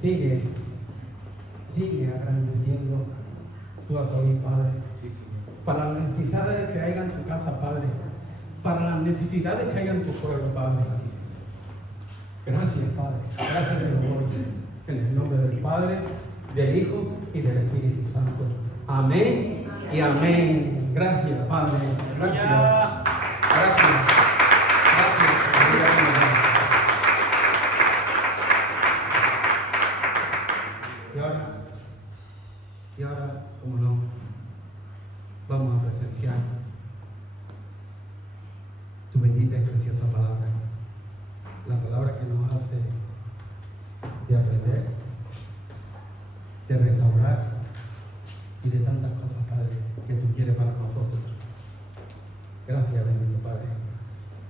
Sigue agradeciendo tú a Dios, Padre, para las necesidades que haya en tu casa, Padre, para las necesidades que haya en tu pueblo, Padre. Gracias, Padre. Gracias de nuevo. En el nombre del Padre, del Hijo y del Espíritu Santo. Amén y amén. Gracias, Padre. Gracias. Gracias. Y ahora, como no, vamos a presenciar tu bendita y preciosa palabra. La palabra que nos hace de aprender, de restaurar y de tantas cosas, Padre, que tú quieres para nosotros. Gracias, bendito Padre.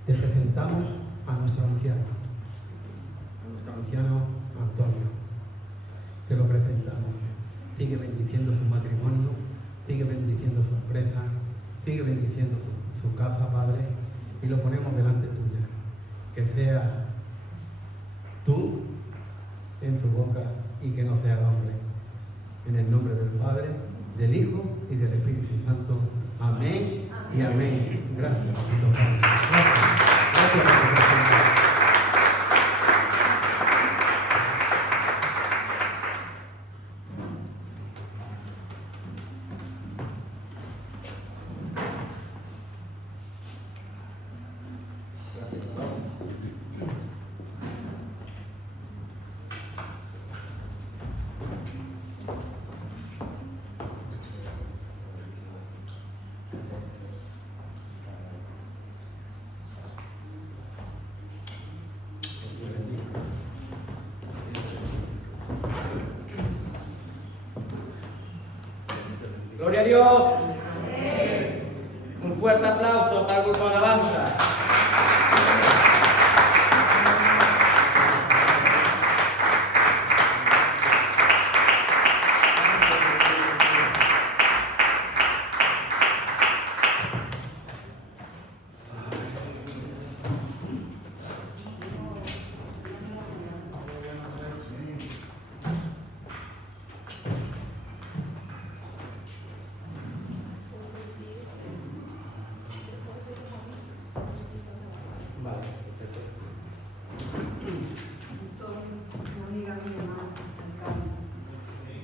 Te presentamos a nuestro anciano Antonio. Te lo presentamos. Sigue bendiciendo su matrimonio, sigue bendiciendo su empresa, sigue bendiciendo su casa, Padre, y lo ponemos delante tuya. Que sea tú en su boca y que no sea el hombre. En el nombre del Padre, del Hijo y del Espíritu Santo. Amén y amén. Gracias, bendito Padre. Gracias por tu presencia. Gloria a Dios. Un fuerte aplauso para el grupo de alabanza.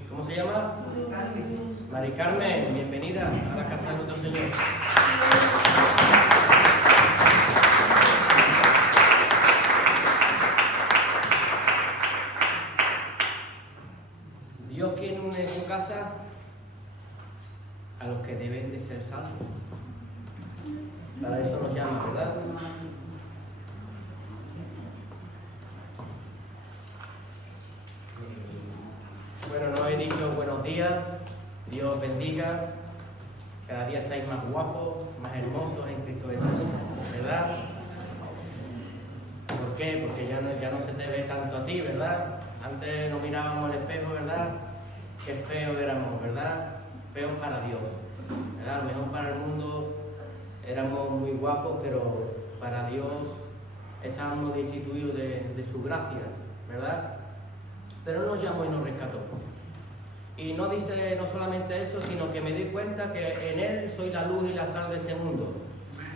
¿Cómo se llama? Mari Carmen, bienvenida a la casa de nuestro Señor. Dios quiere une en su casa a los que deben de ser salvos. Para eso nos llama, ¿verdad? Bueno, no he dicho buenos días, Dios bendiga, cada día estáis más guapos, más hermosos en Cristo Jesús, ¿verdad? ¿Por qué? Porque ya no se te ve tanto a ti, ¿verdad? Antes nos mirábamos al espejo, ¿verdad? Qué feos éramos, ¿verdad? Feos para Dios, ¿verdad? A lo mejor para el mundo éramos muy guapos, pero para Dios estábamos destituidos de su gracia, ¿verdad? Pero nos llamó y nos rescató. Y no dice no solamente eso, sino que me di cuenta que en Él soy la luz y la sal de este mundo.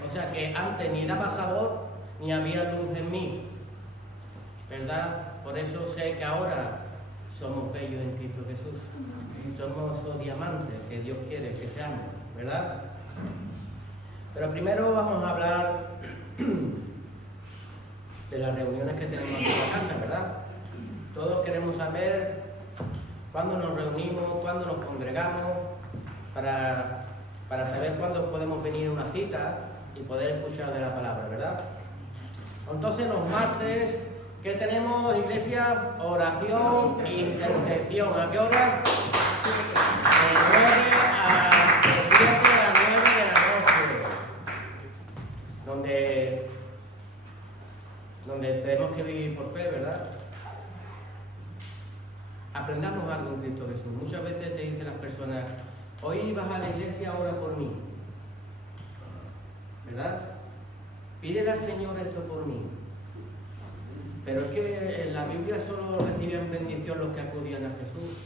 O sea que antes ni daba sabor, ni había luz en mí, ¿verdad? Por eso sé que ahora somos bellos en Cristo Jesús. Somos esos diamantes que Dios quiere que seamos, ¿verdad? Pero primero vamos a hablar de las reuniones que tenemos aquí en la casa, ¿verdad? Todos queremos saber cuándo nos reunimos, cuándo nos congregamos, para saber cuándo podemos venir a una cita y poder escuchar de la palabra, ¿verdad? Entonces los martes, ¿qué tenemos, iglesia? Oración e intercesión. ¿A qué hora? De 7 a 9 de la noche. Donde tenemos que vivir por fe, ¿verdad? Aprendamos algo en Cristo Jesús. Muchas veces te dicen las personas, hoy vas a la iglesia, ora por mí, ¿verdad? Pídele al Señor esto por mí. Pero es que en la Biblia solo recibían bendición los que acudían a Jesús.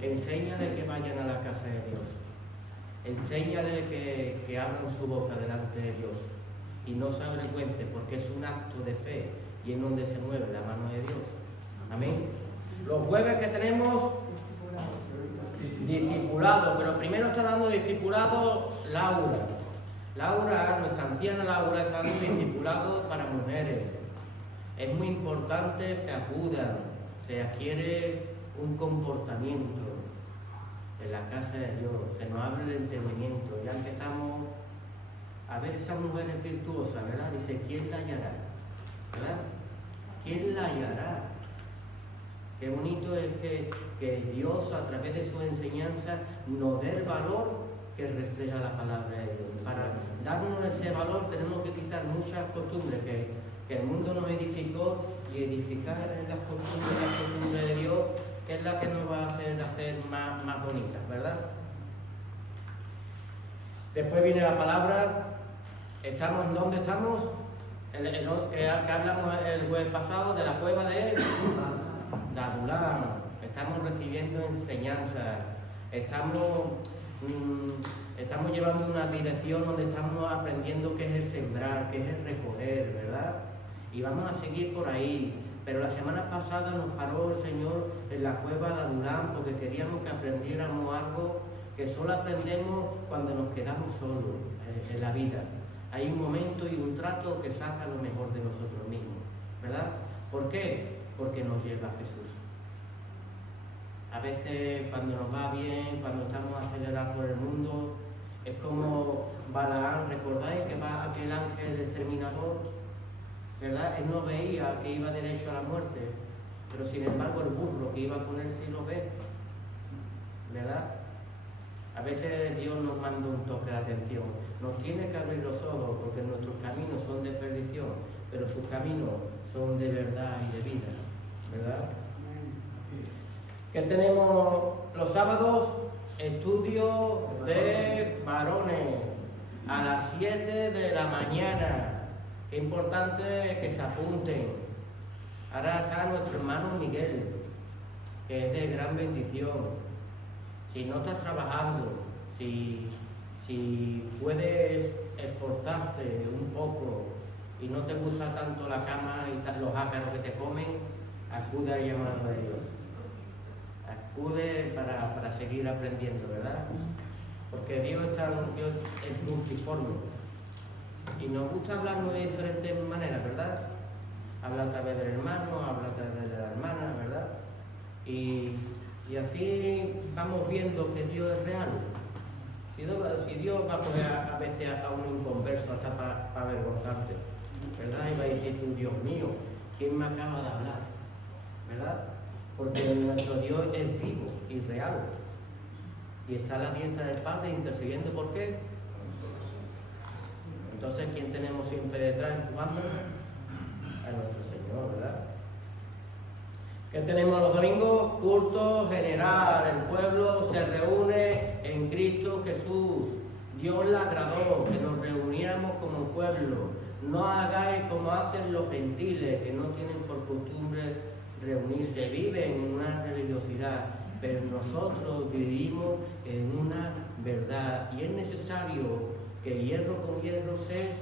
Enséñale que vayan a la casa de Dios. Enséñale que abran su boca delante de Dios y no se avergüence, porque es un acto de fe y en donde se mueve la mano de Dios. Amén. Los jueves que tenemos discipulado, pero primero está dando discipulado Laura. Laura, nuestra anciana Laura, está dando discipulado para mujeres. Es muy importante que acudan, se adquiere un comportamiento en la casa de Dios, se nos abre el entendimiento. Ya empezamos a ver esas mujeres virtuosas, ¿verdad? Dice, ¿quién la hallará? ¿Verdad? ¿Quién la hallará? Qué bonito es que Dios, a través de su enseñanza, nos dé el valor que refleja la palabra de Dios. Para darnos ese valor tenemos que quitar muchas costumbres que el mundo nos edificó y edificar en las costumbres de Dios, que es la que nos va a hacer más bonitas, ¿verdad? Después viene la palabra. ¿Estamos dónde estamos? Que hablamos el jueves pasado de la cueva de Adulán. Estamos recibiendo enseñanza. Estamos llevando una dirección donde estamos aprendiendo qué es el sembrar, qué es el recoger, ¿verdad? Y vamos a seguir por ahí. Pero la semana pasada nos paró el Señor en la cueva de Adulán porque queríamos que aprendiéramos algo que solo aprendemos cuando nos quedamos solos en la vida. Hay un momento y un trato que saca lo mejor de nosotros mismos, ¿verdad? ¿Por qué? Porque nos lleva a Jesús. A veces cuando nos va bien, cuando estamos acelerados por el mundo, es como Balaam, ¿recordáis que va aquel ángel exterminador? ¿Verdad? Él no veía que iba derecho a la muerte, pero sin embargo el burro que iba con él sí lo ve, ¿verdad? A veces Dios nos manda un toque de atención, nos tiene que abrir los ojos porque nuestros caminos son de perdición, pero sus caminos son de verdad y de vida, ¿verdad? ¿Qué tenemos los sábados? Estudio de varones a las 7 de la mañana. Qué importante que se apunten. Ahora está nuestro hermano Miguel, que es de gran bendición. Si no estás trabajando, si puedes esforzarte un poco y no te gusta tanto la cama y los ácaros que te comen, acude al llamado de Dios. Acude para seguir aprendiendo, ¿verdad? Porque Dios es multiforme. Y nos gusta hablarnos de diferentes maneras, ¿verdad? Habla a través del hermano, habla a través de la hermana, ¿verdad? Y así vamos viendo que Dios es real. Si Dios va a poner a veces a un inconverso hasta para avergonzarte, ¿verdad? Y va a decir tú, Dios mío, ¿quién me acaba de hablar? ¿Verdad? Porque nuestro Dios es vivo y real. Y está a la diestra del Padre intercediendo, ¿por qué? Entonces, ¿quién tenemos siempre detrás empujando? A nuestro Señor, ¿verdad? ¿Qué tenemos los domingos? Culto general. El pueblo se reúne en Cristo Jesús. Dios le agradó que nos reuniéramos como pueblo. No hagáis como hacen los gentiles, que no tienen por costumbre reunirse. Viven en una religiosidad, pero nosotros vivimos en una verdad. Y es necesario que hierro con hierro se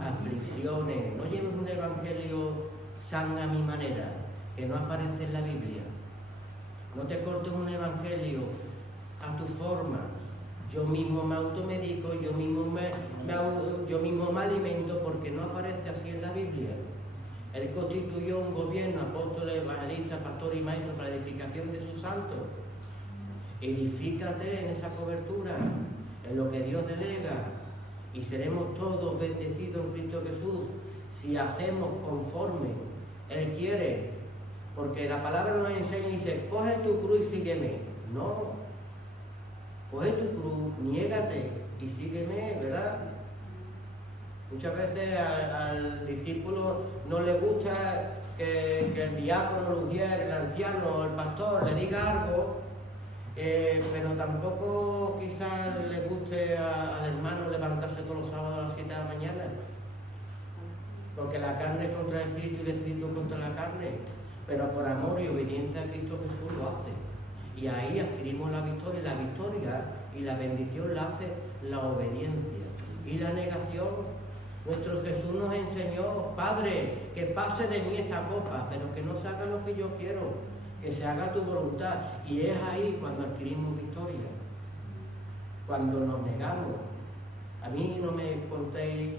aflicciones. No lleves un evangelio san a mi manera, que no aparece en la Biblia. No te cortes un evangelio a tu forma. Yo mismo me automedico, yo mismo me alimento porque no aparece así en la Biblia. Él constituyó un gobierno, apóstoles, evangelistas, pastores y maestros para la edificación de sus santos. Edifícate en esa cobertura, en lo que Dios delega. Y seremos todos bendecidos en Cristo Jesús si hacemos conforme Él quiere. Porque la palabra nos enseña y dice, coge tu cruz y sígueme. No, coge tu cruz, niégate y sígueme, ¿verdad? Muchas veces al discípulo no le gusta que el diácono, el ujier, el anciano, el pastor le diga algo, pero tampoco quizás le guste al hermano levantarse todos los sábados a las 7 de la mañana. Porque la carne contra el espíritu y el espíritu contra la pero por amor y obediencia a Cristo Jesús lo hace. Y ahí adquirimos la victoria y la bendición la hace la obediencia. Y la negación, nuestro Jesús nos enseñó: Padre, que pase de mí esta copa, pero que no se haga lo que yo quiero, que se haga tu voluntad. Y es ahí cuando adquirimos victoria, cuando nos negamos. A mí no me contéis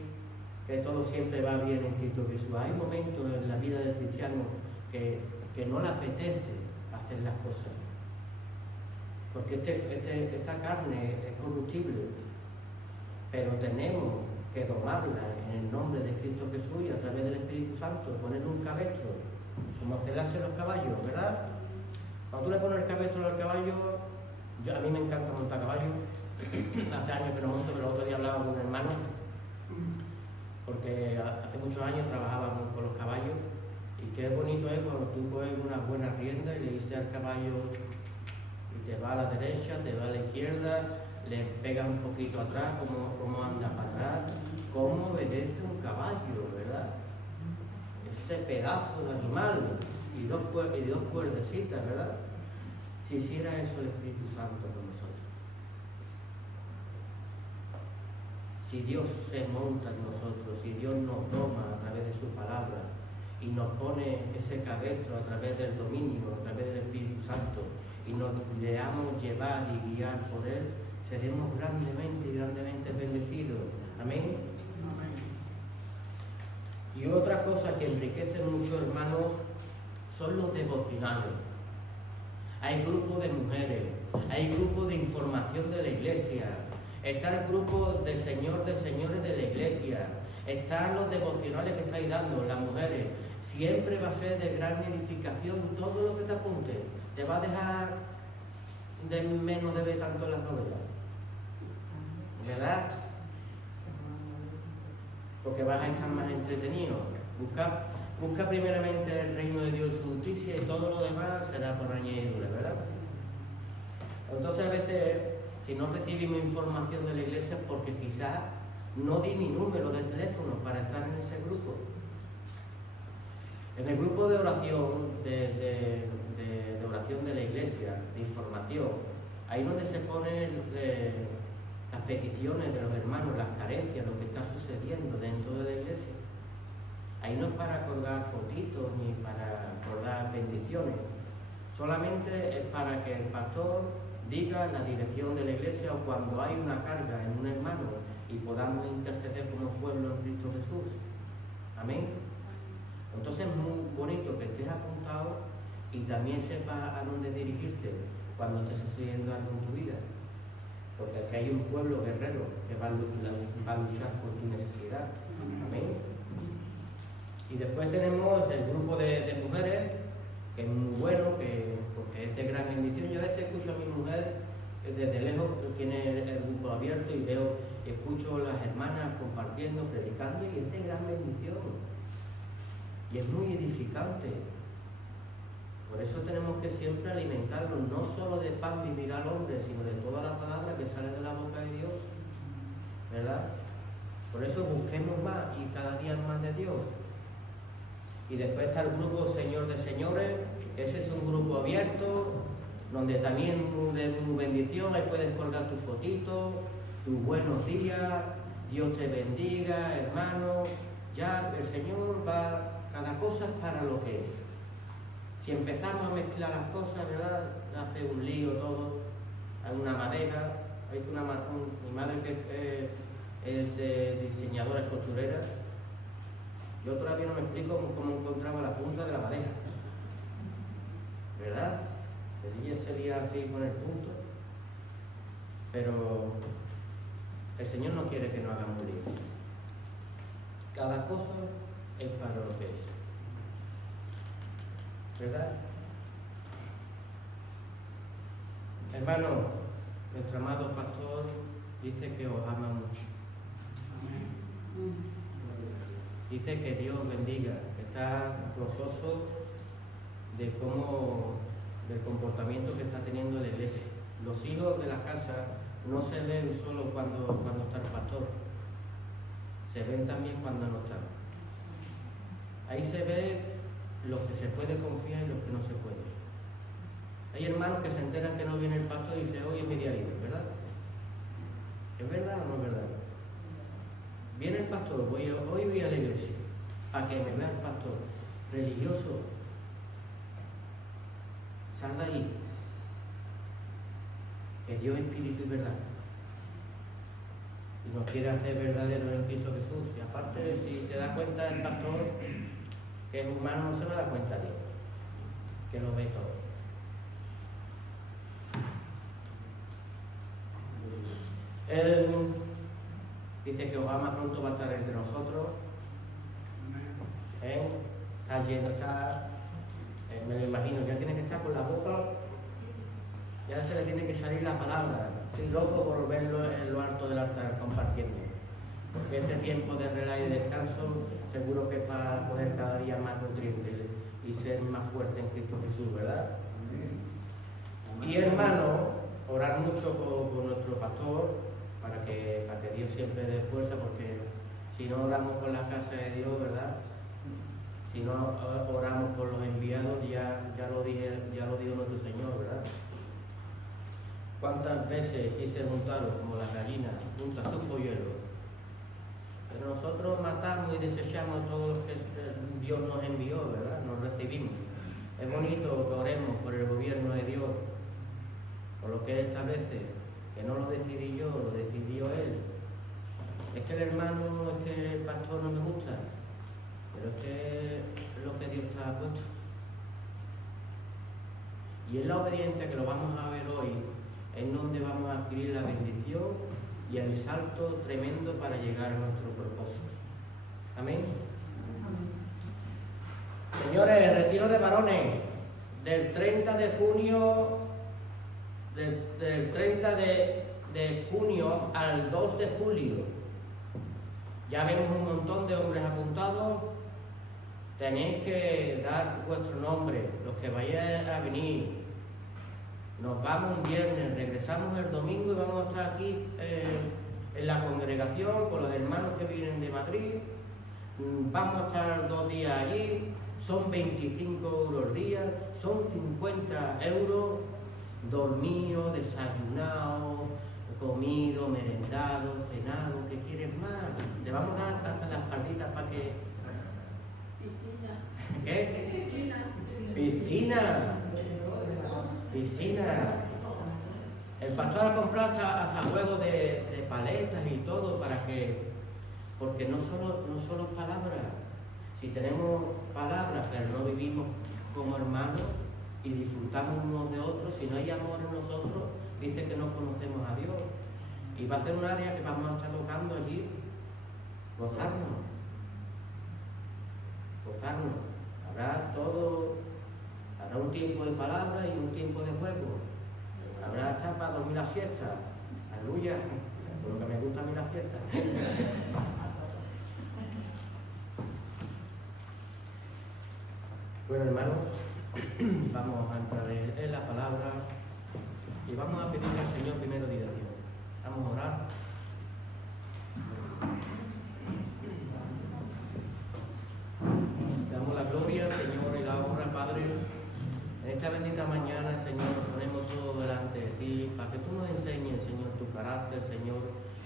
que todo siempre va bien en Cristo Jesús. Hay momentos en la vida del cristiano que no le apetece hacer las cosas, porque esta carne es corruptible, pero tenemos que domarla en el nombre de Cristo Jesús y a través del Espíritu Santo, ponerle un cabestro, como se le hace a los caballos, ¿verdad? Cuando tú le pones el cabestro al caballo, a mí me encanta montar caballo. Hace años que no monto, pero el otro día hablaba con un hermano, porque hace muchos años trabajábamos con los caballos, y qué bonito es cuando tú coges una buena rienda y le dices al caballo, y te va a la derecha, te va a la izquierda, le pega un poquito atrás, cómo anda para atrás, cómo obedece un caballo, ¿verdad? Ese pedazo de animal y dos cuerdecitas, ¿verdad? Si hiciera eso el Espíritu Santo con nosotros, si Dios se monta en nosotros, si Dios nos doma a través de su palabra y nos pone ese cabestro a través del dominio, a través del Espíritu Santo, y nos dejamos llevar y guiar por Él, seremos grandemente bendecidos. Amén. Amén. Y otra cosa que enriquece mucho, hermanos, son los devocionales. Hay grupos de mujeres, hay grupos de información de la iglesia, está el grupo del Señor de señores de la iglesia, están los devocionales que estáis dando, las mujeres. Siempre va a ser de gran edificación todo lo que te apunte. Te va a dejar de menos de ver tanto las novelas, ¿verdad? Porque vas a estar más entretenido. Busca primeramente el reino de Dios y su justicia, y todo lo demás será por añadidura, ¿verdad? Entonces a veces, si no recibimos información de la iglesia, es porque quizás no di mi número de teléfono para estar en ese grupo. En el grupo de oración, de oración de la iglesia, de información, ahí donde se ponen las peticiones de los hermanos, las carencias, lo que está sucediendo dentro de la iglesia. Ahí no es para colgar fotitos ni para colgar bendiciones, solamente es para que el pastor diga la dirección de la iglesia, o cuando hay una carga en un hermano, y podamos interceder como pueblo en Cristo Jesús. Amén. Entonces es muy bonito que estés apuntado y también sepas a dónde dirigirte cuando estés sucediendo algo en tu vida, porque aquí hay un pueblo guerrero que va a luchar por tu necesidad. Amén. Y después tenemos el grupo de mujeres, que es muy bueno, porque es de gran bendición. Yo a veces escucho a mi mujer desde lejos, tiene el grupo abierto, y escucho a las hermanas compartiendo, predicando, y es de gran bendición. Y es muy edificante. Por eso tenemos que siempre alimentarnos, no solo de pan vivir al hombre, sino de toda la palabra que sale de la boca de Dios, ¿verdad? Por eso busquemos más y cada día más de Dios. Y después está el grupo Señor de Señores. Ese es un grupo abierto, donde también de tu bendición, ahí puedes colgar tus fotitos, tus buenos días, Dios te bendiga, hermano. Ya el Señor va, cada cosa es para lo que es. Si empezamos a mezclar las cosas, ¿verdad? Hace un lío todo. Hay una madeja, mi madre que es de diseñadora costurera. Yo todavía no me explico cómo encontraba la punta de la madeja, ¿verdad? Ella sería así con el punto, pero el Señor no quiere que nos hagamos lío. Cada cosa es para lo que es, ¿verdad? Hermano, nuestro amado pastor dice que os ama mucho. Dice que Dios bendiga, que está gozoso del comportamiento que está teniendo la iglesia. Los hijos de la casa no se ven solo cuando está el pastor, se ven también cuando no está. Ahí se ve los que se puede confiar y los que no se puede. Hay hermanos que se enteran que no viene el pastor y dicen, hoy es mi día libre, ¿verdad? ¿Es verdad o no es verdad? Viene el pastor, hoy voy a la iglesia, para que me vea el pastor. Religioso, sal de ahí, que Dios es espíritu y verdad. Y nos quiere hacer verdaderos en Cristo Jesús. Y aparte, si se da cuenta el pastor que es humano, no se va a dar cuenta Dios, que lo ve todo. Él dice que Obama pronto va a estar entre nosotros. Está lleno, me lo imagino, ya tiene que estar con la boca, ya se le tiene que salir la palabra. Estoy loco por verlo en lo alto del altar compartiendo, porque este tiempo de relax y descanso seguro que es para poder cada día más nutrirte y ser más fuerte en Cristo Jesús, ¿verdad? Y hermano, orar mucho por nuestro pastor para que Dios siempre dé fuerza, porque si no oramos por la casa de Dios, ¿verdad? Si no oramos por los enviados, ya lo dijo nuestro Señor, ¿verdad? ¿Cuántas veces se juntaron como las gallinas juntas sus polluelos? Pero nosotros matamos y desechamos todo lo que Dios nos envió, ¿verdad? Nos recibimos. Es bonito que oremos por el gobierno de Dios, por lo que Él establece, que no lo decidí yo, lo decidió Él. Es que el hermano, es que el pastor no me gusta, pero es que es lo que Dios está puesto. Y es la obediencia, que lo vamos a ver hoy, en donde vamos a adquirir la bendición y el salto tremendo para llegar a nuestro propósito. Amén. Señores, retiro de varones del 30 de junio, del 30 de junio al 2 de julio. Ya vemos un montón de hombres apuntados. Tenéis que dar vuestro nombre, los que vayáis a venir. Nos vamos un viernes, regresamos el domingo y vamos a estar aquí en la congregación con los hermanos que vienen de Madrid. Vamos a estar 2 días allí, son 25 euros día, son 50 euros, dormido, desayunado, comido, merendado, cenado. ¿Qué quieres más? Le vamos a dar hasta las palditas para que... ¿Qué? Piscina. Piscina. El pastor ha comprado hasta juegos de paletas y todo para que, porque no solo palabras. Si tenemos palabras pero no vivimos como hermanos y disfrutamos unos de otros, si no hay amor en nosotros, dice que no conocemos a Dios. Y va a ser un área que vamos a estar tocando allí, gozarnos. Habrá un tiempo de palabra y un tiempo de juego. Habrá hasta para dormir la siesta. Aleluya, por lo que me gusta a mí la fiesta. Bueno, hermanos, vamos a entrar en la palabra y vamos a pedirle al Señor primero dirección. Vamos a orar. Damos la gloria, Señor, y la honra, Padre. En esta bendita mañana, Señor, nos ponemos todo delante de ti, para que tú nos enseñes, Señor, tu carácter, Señor,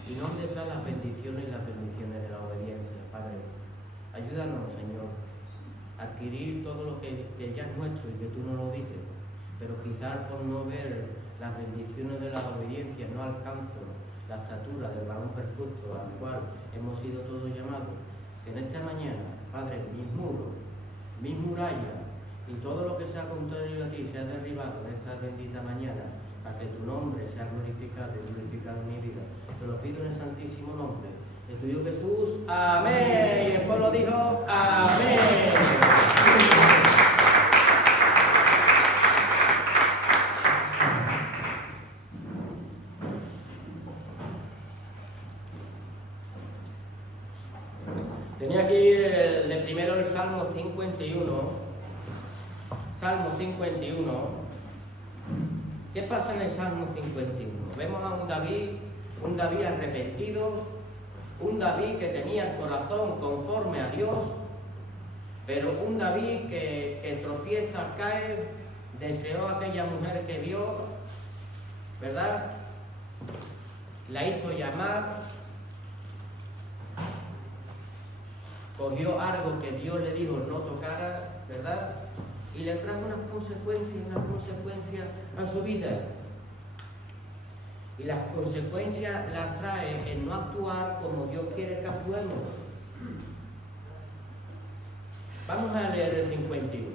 y dónde están las bendiciones de la obediencia, Padre. Ayúdanos, Señor, a adquirir todo lo que ya es nuestro y que tú no lo dices, pero quizás por no ver las bendiciones de la obediencia no alcanzo la estatura del varón perfecto al cual hemos sido todos llamados. Que en esta mañana, Padre, mis muros, mis murallas y todo lo que sea contrario a ti sea derribado en esta bendita mañana, para que tu nombre sea glorificado y glorificado en mi vida. Te lo pido en el santísimo nombre de tu Hijo Jesús. Amén. Y el pueblo dijo amén. Tenía aquí de primero el Salmo 51. Salmo 51. ¿Qué pasa en el Salmo 51? Vemos a un David arrepentido, un David que tenía el corazón conforme a Dios, Pero un David que tropieza, cae, deseó a aquella mujer que vio, ¿verdad? La hizo llamar, cogió algo que Dios le dijo no tocara, ¿verdad? Y le trajo unas consecuencias a su vida. Y las consecuencias las trae en no actuar como Dios quiere que actuemos. Vamos a leer el 51.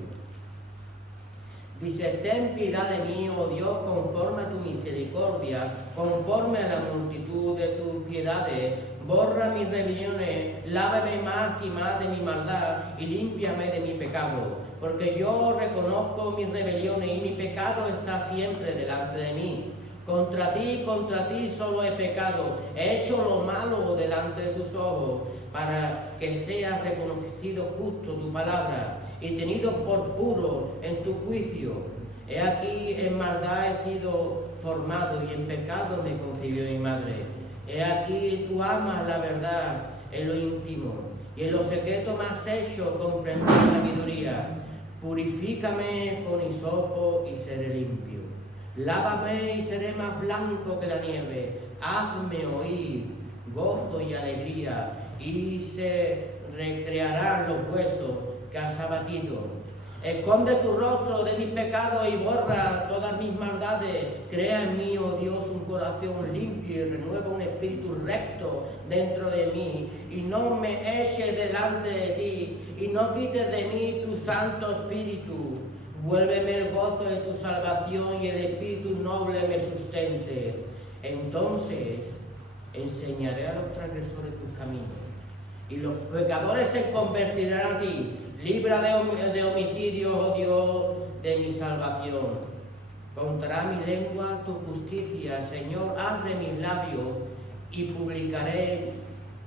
Dice: ten piedad de mí, oh Dios, conforme a tu misericordia, conforme a la multitud de tus piedades. Borra mis rebeliones, lávame más y más de mi maldad y límpiame de mi pecado. Porque yo reconozco mis rebeliones y mi pecado está siempre delante de mí. Contra ti solo he pecado, he hecho lo malo delante de tus ojos, para que seas reconocido justo tu palabra y tenido por puro en tu juicio. He aquí en maldad he sido formado y en pecado me concibió mi madre. He aquí tú amas la verdad en lo íntimo y en lo secreto me has hecho comprender sabiduría. Purifícame con hisopo y seré limpio. Lávame y seré más blanco que la nieve. Hazme oír gozo y alegría, y se recrearán los huesos que has abatido. Esconde tu rostro de mis pecados y borra todas mis maldades. Crea en mí, oh Dios, un corazón limpio y renueva un espíritu recto dentro de mí. Y no me eches delante de ti y no quites de mí tu santo espíritu. Vuélveme el gozo de tu salvación y el espíritu noble me sustente. Entonces enseñaré a los transgresores tus caminos y los pecadores se convertirán a ti. Libra de homicidio, oh Dios, de mi salvación. Contará mi lengua tu justicia, Señor, abre mis labios y publicará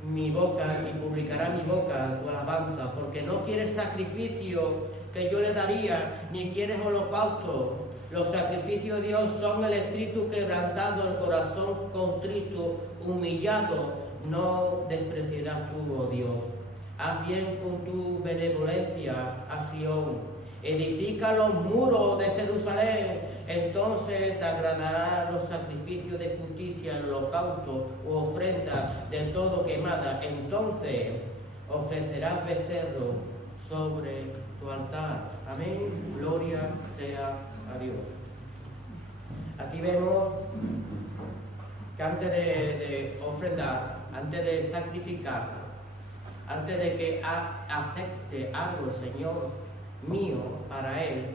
mi boca tu alabanza, porque no quieres sacrificio que yo le daría, ni quieres holocausto. Los sacrificios de Dios son el espíritu quebrantado, el corazón contrito, humillado, no despreciarás tú, oh Dios. Haz bien con tu benevolencia a Sión. Edifica los muros de Jerusalén. Entonces te agradarán los sacrificios de justicia, el holocausto u ofrenda de todo quemada. Entonces ofrecerás becerro sobre tu altar. Amén. Gloria sea a Dios. Aquí vemos que antes de ofrendar, antes de sacrificar, antes de que acepte algo el Señor mío para Él,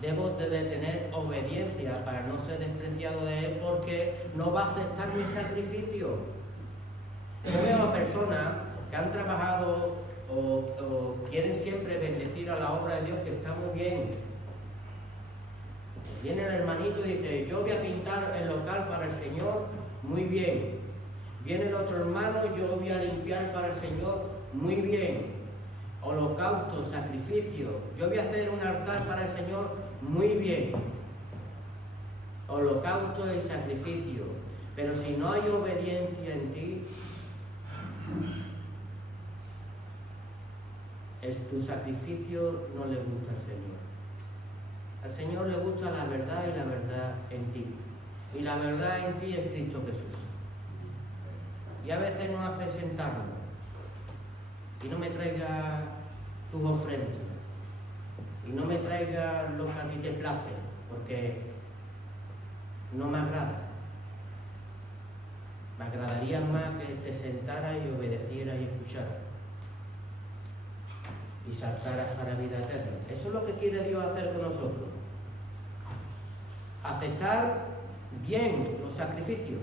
debo de tener obediencia para no ser despreciado de Él, porque no va a aceptar mi sacrificio. Yo veo a personas que han trabajado o quieren siempre bendecir a la obra de Dios, que está muy bien. Viene el hermanito y dice: yo voy a pintar el local para el Señor, muy bien. Viene el otro hermano: yo voy a limpiar para el Señor, muy bien. Holocausto, sacrificio, yo voy a hacer un altar para el Señor, muy bien. Holocausto y sacrificio. Pero si no hay obediencia en ti, tu sacrificio no le gusta al Señor. Al Señor le gusta la verdad y la verdad en ti. Y la verdad en ti es Cristo Jesús. Y a veces nos hace sentarnos y no me traiga tus ofrendas y no me traiga lo que a ti te place, porque no me agrada. Me agradaría más que te sentaras y obedecieras y escucharas y saltaras para la vida eterna. Eso es lo que quiere Dios hacer con nosotros. Aceptar bien los sacrificios.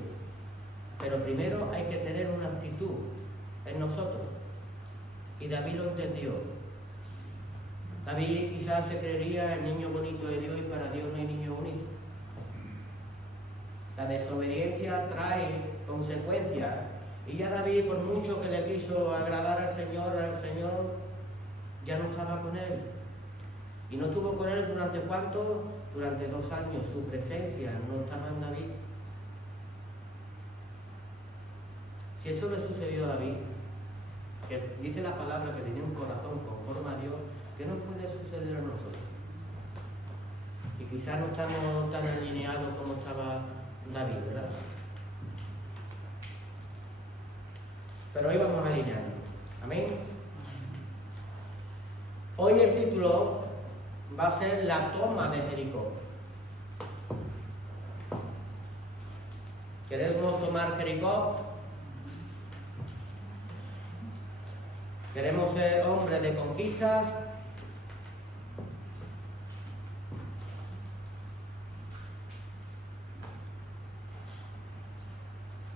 Pero primero hay que tener una actitud en nosotros. Y David lo entendió. David quizás se creería el niño bonito de Dios, y para Dios no hay niño bonito. La desobediencia trae consecuencias. Y ya David, por mucho que le quiso agradar al Señor ya no estaba con él. Y no estuvo con él durante ¿cuánto? Durante 2 años. Su presencia no estaba en David. Si eso le sucedió a David, que dice la palabra que tenía un corazón conforme a Dios, ¿qué nos puede suceder a nosotros? Y quizás no estamos tan alineados como estaba David, ¿verdad? Pero hoy vamos a alinearnos. Amén. Hoy el título va a ser la toma de Jericó. ¿Queremos tomar Jericó? ¿Queremos ser hombres de conquistas?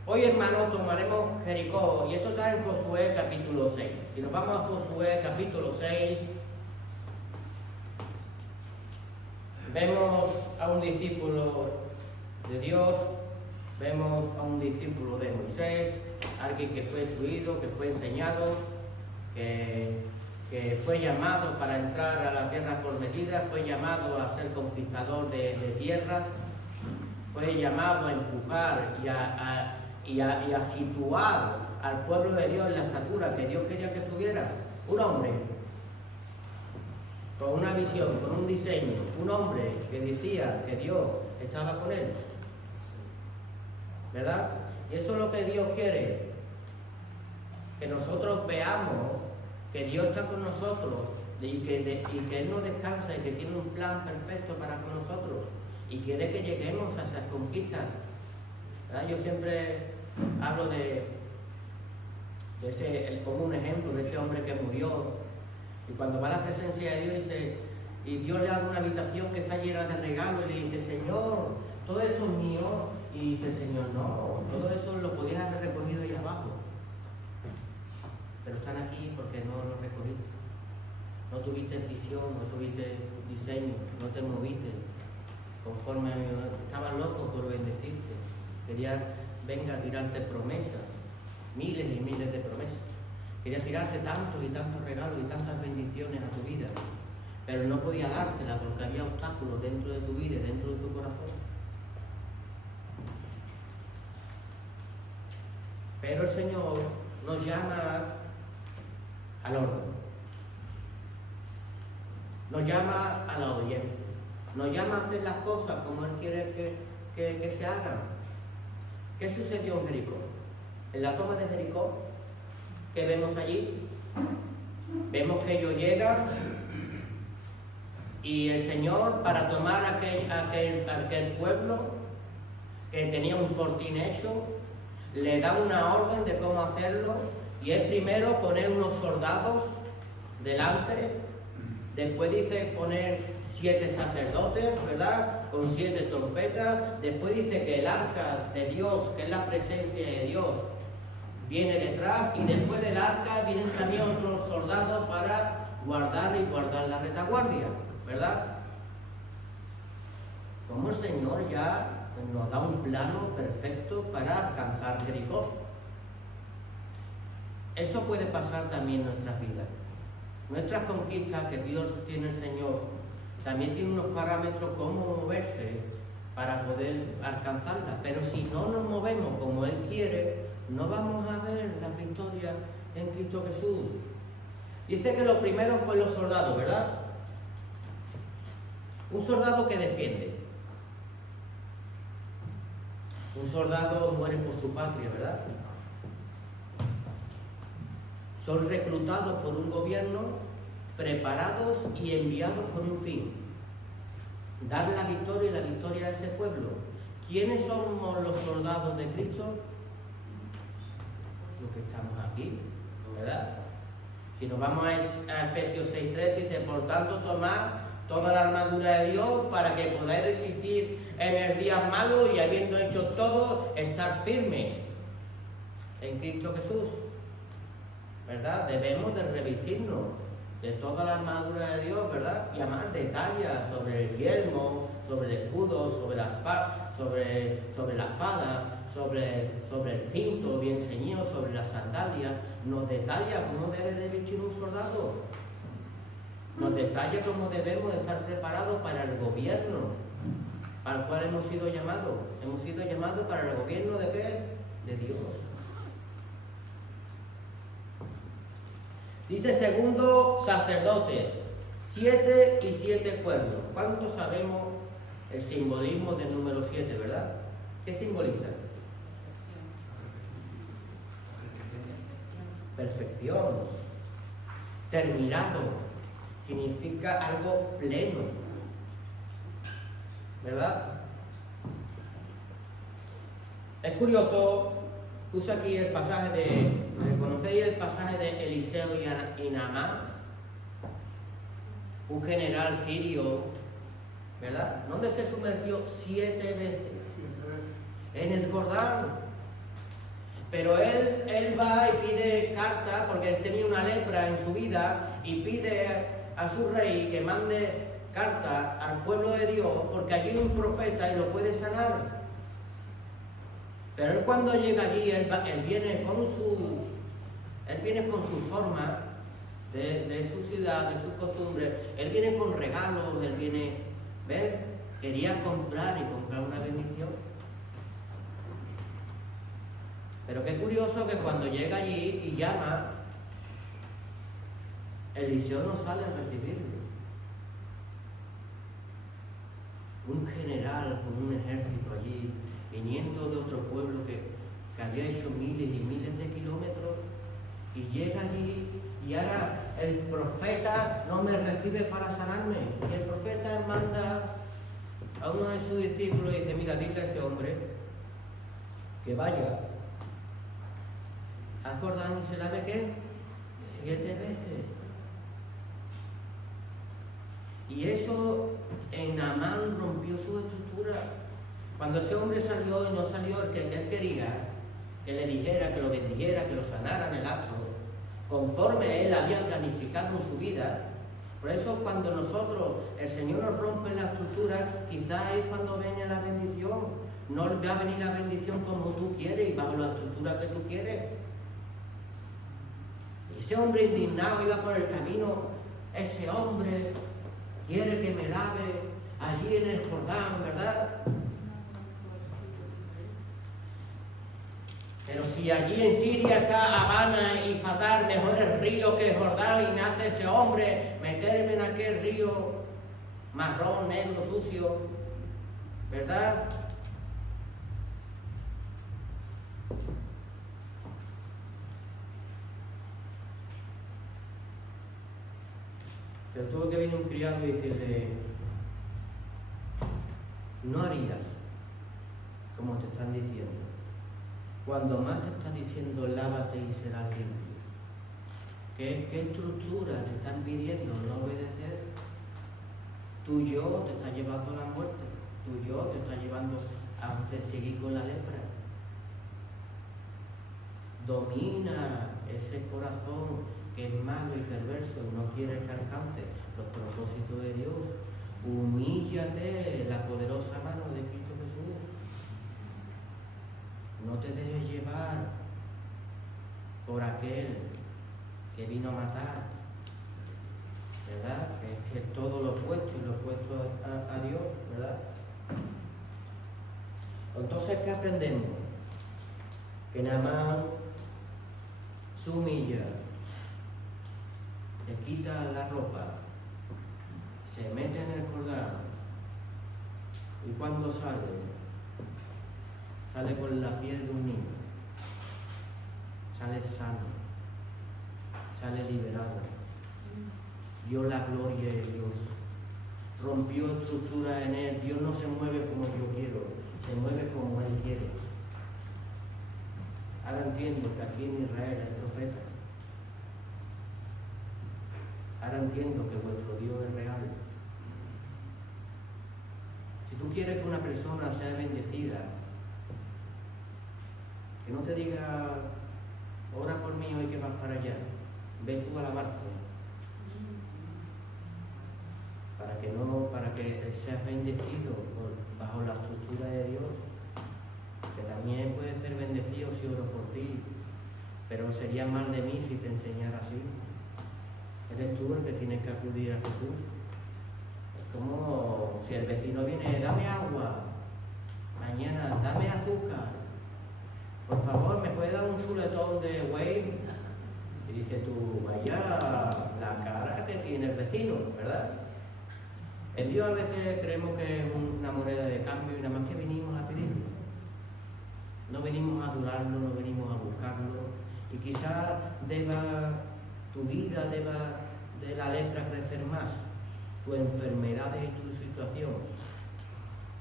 Hoy, hermanos, tomaremos Jericó, y esto está en Josué capítulo 6. Si nos vamos a Josué capítulo 6, vemos a un discípulo de Dios, vemos a un discípulo de Moisés, alguien que fue instruido, que fue enseñado, que fue llamado para entrar a la tierra prometida, fue llamado a ser conquistador de tierras, fue llamado a empujar y a situar al pueblo de Dios en la estatura que Dios quería que tuviera. Un hombre con una visión, con un diseño, un hombre que decía que Dios estaba con él, ¿verdad? Y eso es lo que Dios quiere, que nosotros veamos que Dios está con nosotros y que Él no descansa y que tiene un plan perfecto para con nosotros y quiere que lleguemos a esas conquistas, ¿verdad? Yo siempre hablo de ese, como un ejemplo de ese hombre que murió, y cuando va a la presencia de Dios dice, y Dios le da una habitación que está llena de regalos y le dice, Señor, todo esto es mío, y dice el Señor, no, todo eso lo podías haber recogido ahí abajo, pero están aquí porque no lo recogiste, no tuviste visión, no tuviste diseño, no te moviste conforme a mí, estabas loco por bendecirte, quería venga a tirarte promesas, miles y miles de promesas. Quería tirarte tantos y tantos regalos y tantas bendiciones a tu vida, pero no podía dártela porque había obstáculos dentro de tu vida y dentro de tu corazón. Pero el Señor nos llama al orden, nos llama a la obediencia, nos llama a hacer las cosas como Él quiere que se hagan. ¿Qué sucedió en Jericó? En la toma de Jericó, ¿qué vemos allí? Vemos que ellos llegan y el Señor, para tomar aquel pueblo que tenía un fortín hecho, le da una orden de cómo hacerlo, y es primero poner unos soldados delante, después dice poner 7 sacerdotes, ¿verdad? Con 7 trompetas, después dice que el arca de Dios, que es la presencia de Dios, viene detrás, y después del arca vienen también otros soldados para guardar la retaguardia, ¿verdad? Como el Señor ya nos da un plano perfecto para alcanzar Jericó. Eso puede pasar también en nuestras vidas. Nuestras conquistas que Dios tiene el Señor también tiene unos parámetros cómo moverse para poder alcanzarlas, pero si no nos movemos como Él quiere, no vamos a ver las victorias en Cristo Jesús. Dice que lo primero fue los soldados, ¿verdad? Un soldado que defiende. Un soldado muere por su patria, ¿verdad? Son reclutados por un gobierno, preparados y enviados con un fin: dar la victoria y la victoria a ese pueblo. ¿Quiénes somos los soldados de Cristo? Los que estamos aquí, ¿verdad? Si nos vamos a Efesios 6:3, dice, por tanto, tomad toda la armadura de Dios para que podáis resistir en el día malo y habiendo hecho todo, estar firmes en Cristo Jesús, ¿verdad? Debemos de revestirnos de toda la armadura de Dios, ¿verdad? Y además detalla sobre el yelmo, sobre el escudo, sobre la espada, sobre el cinto bien ceñido, sobre las sandalias. Nos detalla cómo debe de vestir un soldado. Nos detalla cómo debemos de estar preparados para el gobierno al cual hemos sido llamados. Hemos sido llamados para el gobierno ¿de qué? De Dios. Dice segundo sacerdote, 7 y 7 cuernos. ¿Cuánto sabemos el simbolismo del número 7, verdad? ¿Qué simboliza? Perfección. Terminado. Significa algo pleno. ¿Verdad? Es curioso, puse aquí el pasaje de... ¿Conocéis el pasaje de Eliseo y Naamán? Un general sirio, ¿verdad? ¿Dónde se sumergió 7 veces? En el Jordán. Pero él va y pide carta, porque él tenía una lepra en su vida, y pide a su rey que mande carta al pueblo de Dios, porque allí hay un profeta y lo puede sanar. Pero él cuando llega allí, él viene con su forma de su ciudad, de sus costumbres, él viene con regalos, él viene, ¿ves? Quería comprar una bendición. Pero qué curioso que cuando llega allí y llama, Eliseo no sale a recibirlo. Un general con un ejército allí, viniendo de otro pueblo que había hecho miles y miles de kilómetros, y llega allí y ahora el profeta no me recibe para sanarme. Y el profeta manda a uno de sus discípulos y dice, mira, dile a ese hombre que vaya al Jordán y se lave ¿qué? 7 veces. Y eso en Naamán rompió su estructura. Cuando ese hombre salió y no salió el que él quería, que le dijera, que lo bendijera, que lo sanara en el acto, conforme él había planificado en su vida. Por eso cuando el Señor nos rompe la estructura, quizás es cuando viene la bendición. No va a venir la bendición como tú quieres y bajo la estructura que tú quieres. Y ese hombre indignado iba por el camino, ese hombre quiere que me lave allí en el Jordán, ¿verdad? Pero si allí en Siria está Habana y Fatar, mejor el río que el Jordán, y me hace ese hombre meterme en aquel río marrón, negro, sucio, ¿verdad? Pero tuvo que venir un criado y decirle, no harías como te están diciendo. Cuando más te están diciendo lávate y serás limpio. ¿Qué estructura te están pidiendo no obedecer? Tu yo te está llevando a la muerte. Tu yo te está llevando a seguir con la lepra. Domina ese corazón que es malo y perverso y no quiere que alcance los propósitos de Dios. Humíllate en la poderosa mano de Cristo Jesús. No te dejes llevar por aquel que vino a matar, ¿verdad? Que es todo lo opuesto y lo opuesto a Dios, ¿verdad? Entonces, ¿qué aprendemos? Que Naamán se humilla, se quita la ropa, se mete en el Jordán y cuando sale con la piel de un niño, sale sano, sale liberado, vio la gloria de Dios, rompió estructura en él. Dios no se mueve como yo quiero, se mueve como Él quiere. Ahora entiendo que aquí en Israel hay profetas. Ahora entiendo que vuestro Dios es real. Si tú quieres que una persona sea bendecida, que no te diga, ora por mí hoy que vas para allá, ve tú a lavarte. Para que seas bendecido bajo la estructura de Dios. Que también puedes ser bendecido si oro por ti, pero sería mal de mí si te enseñara así. Eres tú el que tienes que acudir a Jesús. Es como si el vecino viene, dame agua, mañana, dame azúcar, por favor, ¿me puede dar un chuletón de whey? Y dices tú, vaya la cara que tiene el vecino, ¿verdad? En Dios a veces creemos que es una moneda de cambio y nada más que venimos a pedirlo. No venimos a adorarlo, no venimos a buscarlo. Y quizás tu vida deba de la lepra crecer más, tus enfermedades y tu situación.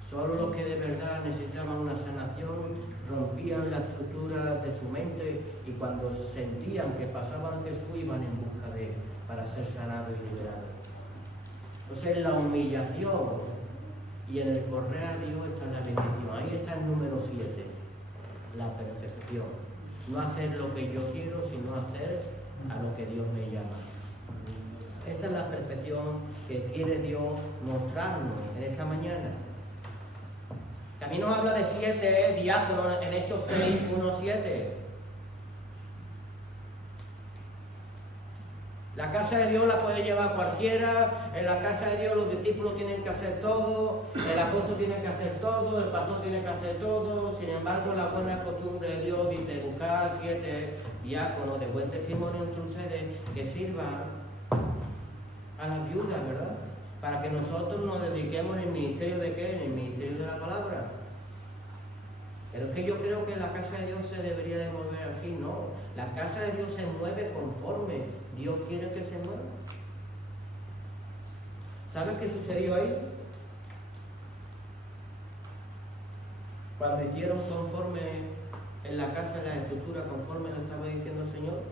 Solo los que de verdad necesitaban una sanación rompían la estructura de su mente y cuando sentían que pasaban Jesús iban en busca de él para ser sanados y liberados. Entonces en la humillación y en el correr a Dios está la bendición. Ahí está el número 7, la perfección. No hacer lo que yo quiero, sino hacer a lo que Dios me llama. Esa es la perfección que quiere Dios mostrarnos en esta mañana. También nos habla de 7 diáconos en Hechos 6, 1, 7. La casa de Dios la puede llevar cualquiera, en la casa de Dios los discípulos tienen que hacer todo, el apóstol tiene que hacer todo, el pastor tiene que hacer todo. Sin embargo, la buena costumbre de Dios dice buscar 7 diáconos de buen testimonio entre ustedes que sirvan a las viudas, ¿verdad? Para que nosotros nos dediquemos en el ministerio de ¿qué? En el ministerio de la palabra. Pero es que yo creo que la casa de Dios se debería de mover así, no. La casa de Dios se mueve conforme Dios quiere que se mueva. ¿Sabes qué sucedió ahí? Cuando hicieron conforme en la casa, la estructura, conforme lo estaba diciendo el Señor.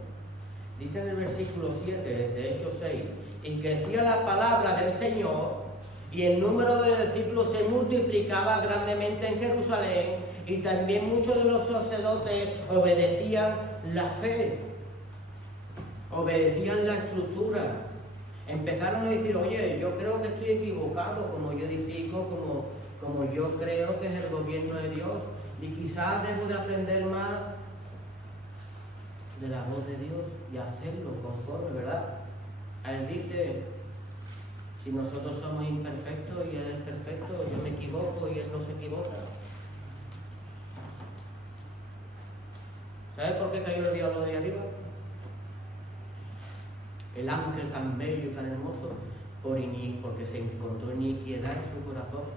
Dice en el versículo 7 de Hechos 6, y crecía la palabra del Señor y el número de discípulos se multiplicaba grandemente en Jerusalén y también muchos de los sacerdotes obedecían la fe, obedecían la estructura. Empezaron a decir, oye, yo creo que estoy equivocado, como yo edifico, como yo creo que es el gobierno de Dios y quizás debo de aprender más de la voz de Dios y hacerlo conforme, ¿verdad? A Él dice, si nosotros somos imperfectos y Él es perfecto, yo me equivoco y Él no se equivoca. ¿Sabes por qué cayó el diablo de ahí arriba? El ángel tan bello y tan hermoso, porque se encontró iniquidad en su corazón,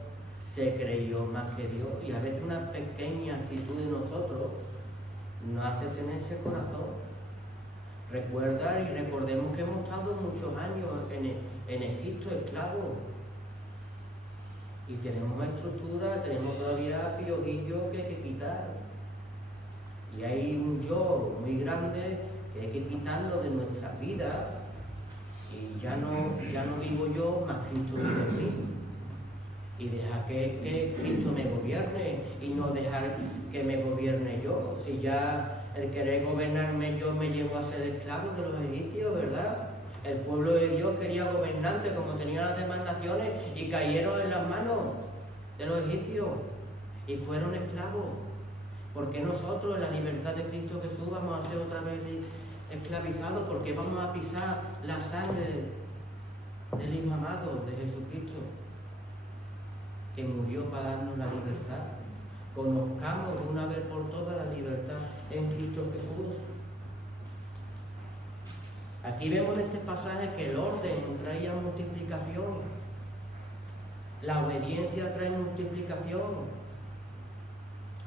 se creyó más que Dios y a veces una pequeña actitud de nosotros nos hace tener ese corazón. Recuerda y recordemos que hemos estado muchos años en Egipto esclavos y tenemos estructura, tenemos todavía piojillos que hay que quitar y hay un yo muy grande que hay que quitarlo de nuestra vida y ya no vivo yo, más Cristo vive en mí y dejar que Cristo me gobierne y no dejar que me gobierne yo. Si ya el querer gobernarme yo me llevó a ser esclavo de los egipcios, ¿verdad? El pueblo de Dios quería gobernante como tenían las demás naciones y cayeron en las manos de los egipcios y fueron esclavos. ¿Por qué nosotros en la libertad de Cristo Jesús vamos a ser otra vez esclavizados? Porque vamos a pisar la sangre del Hijo amado de Jesucristo, que murió para darnos la libertad. Conozcamos de una vez por todas la libertad en Cristo Jesús. Aquí vemos en este pasaje que el orden traía multiplicación, la obediencia trae multiplicación.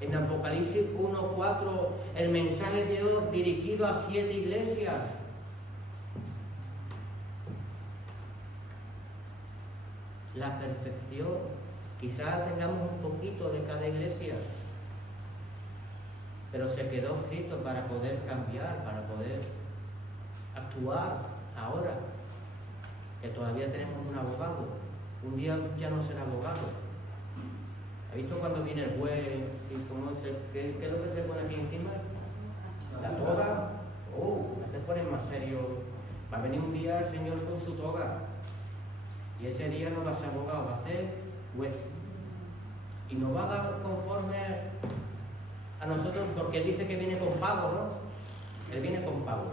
En Apocalipsis 1:4 el mensaje de Dios dirigido a 7 iglesias. La perfección. Quizás tengamos un poquito de cada iglesia, pero se quedó escrito para poder cambiar, para poder actuar ahora, que todavía tenemos un abogado. Un día ya no será abogado. ¿Ha visto cuando viene el juez y qué es lo que se pone aquí encima? La toga. Te ponen más serio. Va a venir un día el Señor con su toga y ese día no va a ser abogado, va a ser juez. Y nos va a dar conforme a nosotros, porque Él dice que viene con pago, ¿no? Él viene con pago.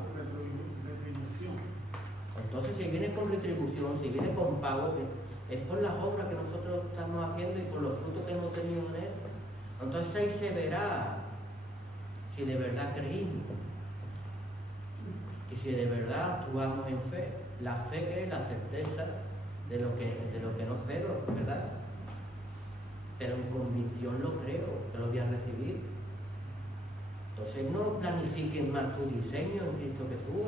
Entonces, si viene con retribución, si viene con pago, es por las obras que nosotros estamos haciendo y por los frutos que hemos tenido en Él. Entonces ahí se verá si de verdad creímos. Y si de verdad actuamos en fe, la fe que es la certeza de lo que no espero, ¿verdad? Pero en convicción lo creo, que lo voy a recibir. Entonces no planifiques más tu diseño en Cristo Jesús.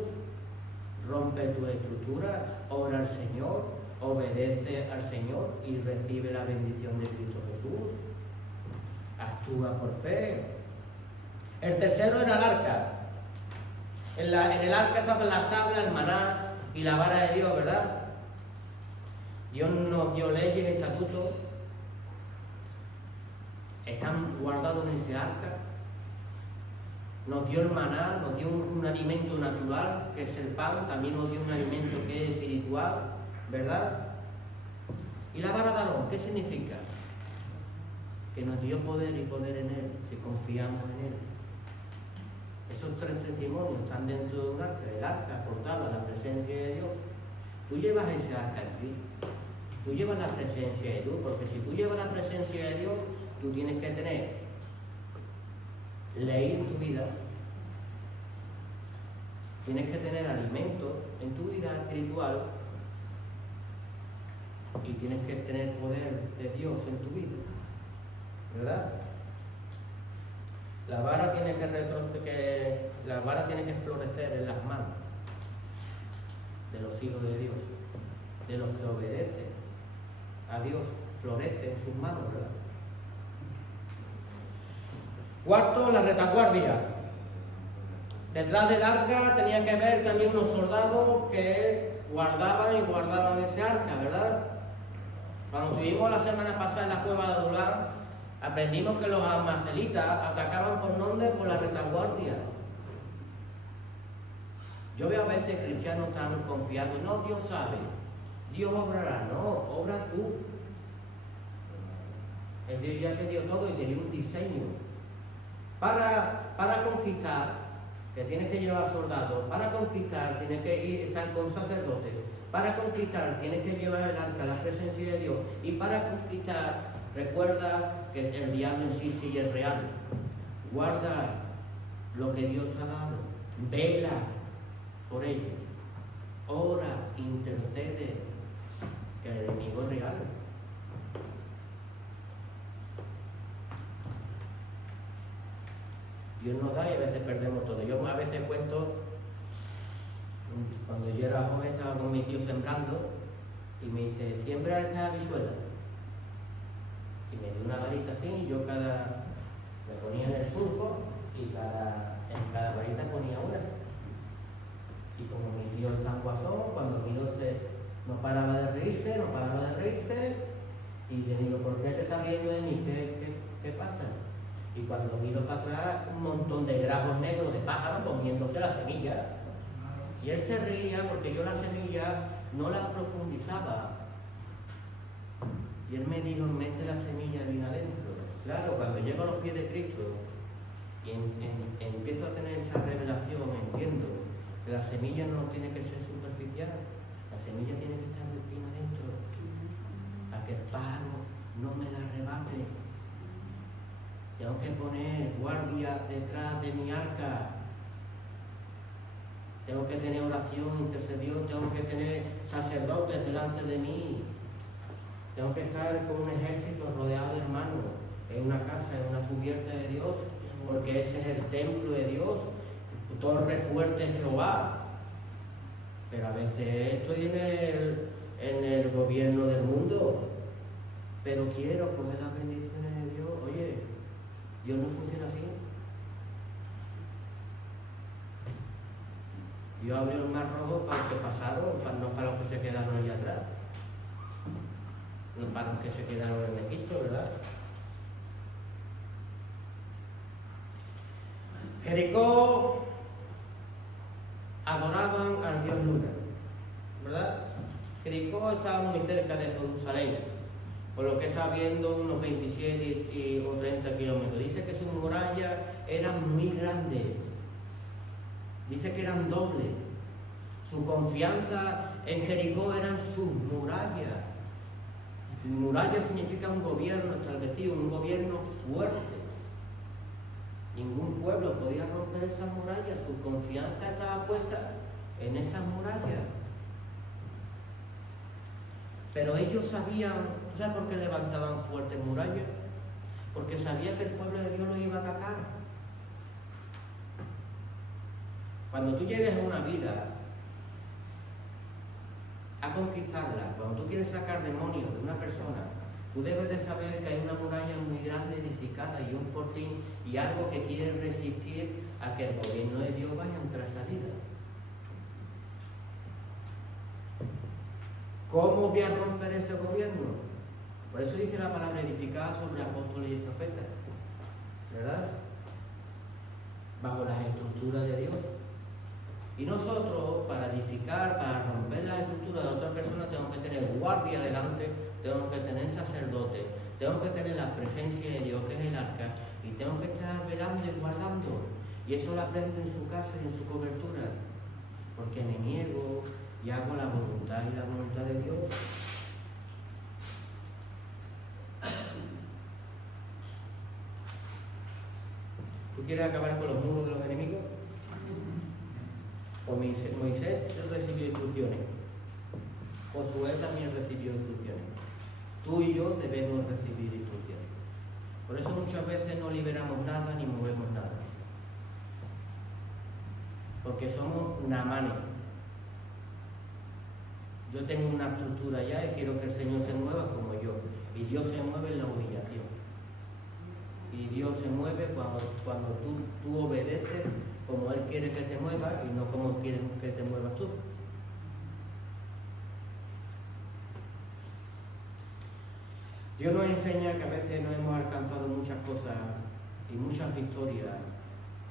Rompe tu estructura, ora al Señor, obedece al Señor y recibe la bendición de Cristo Jesús. Actúa por fe. El tercero era el arca. En el arca estaban las tablas, el maná y la vara de Dios, ¿verdad? Dios nos dio leyes, estatutos. Están guardados en ese arca. Nos dio el maná, nos dio un alimento natural, que es el pan, también nos dio un alimento que es espiritual, ¿verdad? Y la vara de Aarón, ¿qué significa? Que nos dio poder y poder en Él, que confiamos en Él. Esos tres testimonios están dentro de un arca. El arca portaba la presencia de Dios. Tú llevas ese arca en ti. Tú llevas la presencia de Dios, porque si tú llevas la presencia de Dios, tú tienes que tener ley en tu vida, tienes que tener alimento en tu vida espiritual y tienes que tener poder de Dios en tu vida, ¿verdad? La vara tiene que florecer en las manos de los hijos de Dios, de los que obedecen a Dios, florece en sus manos, ¿verdad? Cuarto, la retaguardia. Detrás del arca tenía que haber también unos soldados que guardaban ese arca, ¿verdad? Cuando estuvimos la semana pasada en la cueva de Adulán, aprendimos que los marcelitas atacaban por dónde, por la retaguardia. Yo veo a veces cristianos tan confiados, no, Dios sabe, Dios obrará, no, obra tú. El Dios ya te dio todo y te dio un diseño. Para conquistar, que tienes que llevar soldados, para conquistar tienes que estar con sacerdotes, para conquistar tienes que llevar el arca, la presencia de Dios, y para conquistar, recuerda que el diablo existe y es real. Guarda lo que Dios te ha dado, vela por ello, ora, intercede, que el enemigo es real. Dios nos da y a veces perdemos todo. Yo a veces cuento, cuando yo era joven estaba con mi tío sembrando y me dice, siembra esta habichuela. Y me dio una varita así y yo me ponía en el surco y en cada varita ponía una. Y como mi tío es tan guasón, cuando miró no paraba de reírse y le digo, ¿por qué te estás riendo de mí? ¿Qué pasa? Y cuando miro para atrás, un montón de grajos negros de pájaros comiéndose la semilla. Y él se reía porque yo la semilla no la profundizaba. Y él me dijo, mete la semilla bien adentro. Claro, cuando llego a los pies de Cristo y empiezo a tener esa revelación, entiendo que la semilla no tiene que ser superficial. La semilla tiene que estar bien adentro. Para que el pájaro no me la arrebate. Tengo que poner guardia detrás de mi arca. Tengo que tener oración, intercesión, tengo que tener sacerdotes delante de mí. Tengo que estar con un ejército rodeado de hermanos, en una casa, en una cubierta de Dios, porque ese es el templo de Dios. Torre fuerte es Jehová. Pero a veces estoy en el gobierno del mundo, pero quiero coger las bendiciones de Dios. Oye, Dios no funciona así. Dios abrió el mar rojo para los que pasaron, no para los que se quedaron allá atrás. No para los que se quedaron en Egipto, ¿verdad? Jericó adoraban al dios Luna, ¿verdad? Jericó estaba muy cerca de Jerusalén, por lo que está viendo unos 27 o 30 kilómetros. Dice que sus murallas eran muy grandes, dice que eran dobles. Su confianza en Jericó eran sus murallas. Muralla significa un gobierno establecido, un gobierno fuerte. Ningún pueblo podía romper esas murallas. Su confianza estaba puesta en esas murallas. Pero ellos sabían, ¿sabes por qué levantaban fuertes murallas? Porque sabía que el pueblo de Dios lo iba a atacar. Cuando tú llegues a una vida a conquistarla, cuando tú quieres sacar demonios de una persona, tú debes de saber que hay una muralla muy grande edificada y un fortín y algo que quiere resistir a que el gobierno de Dios vaya a entrar salida. ¿Cómo voy a romper ese gobierno? Por eso dice la palabra edificada sobre apóstoles y profetas, ¿verdad? Bajo las estructuras de Dios. Y nosotros, para edificar, para romper las estructuras de otra persona, tenemos que tener guardia delante, tenemos que tener sacerdotes, tenemos que tener la presencia de Dios, que es el arca, y tenemos que estar velando y guardando. Y eso lo aprende en su casa y en su cobertura, porque me niego y hago la voluntad y la voluntad de Dios. ¿Tú quieres acabar con los muros de los enemigos? Pues Moisés recibió instrucciones. Josué también recibió instrucciones. Tú y yo debemos recibir instrucciones. Por eso muchas veces no liberamos nada ni movemos nada. Porque somos namanes. Yo tengo una estructura ya y quiero que el Señor se mueva como yo. Y Dios se mueve en la humillación. Y Dios se mueve cuando tú obedeces como Él quiere que te muevas y no como quiere que te muevas tú. Dios nos enseña que a veces no hemos alcanzado muchas cosas y muchas victorias,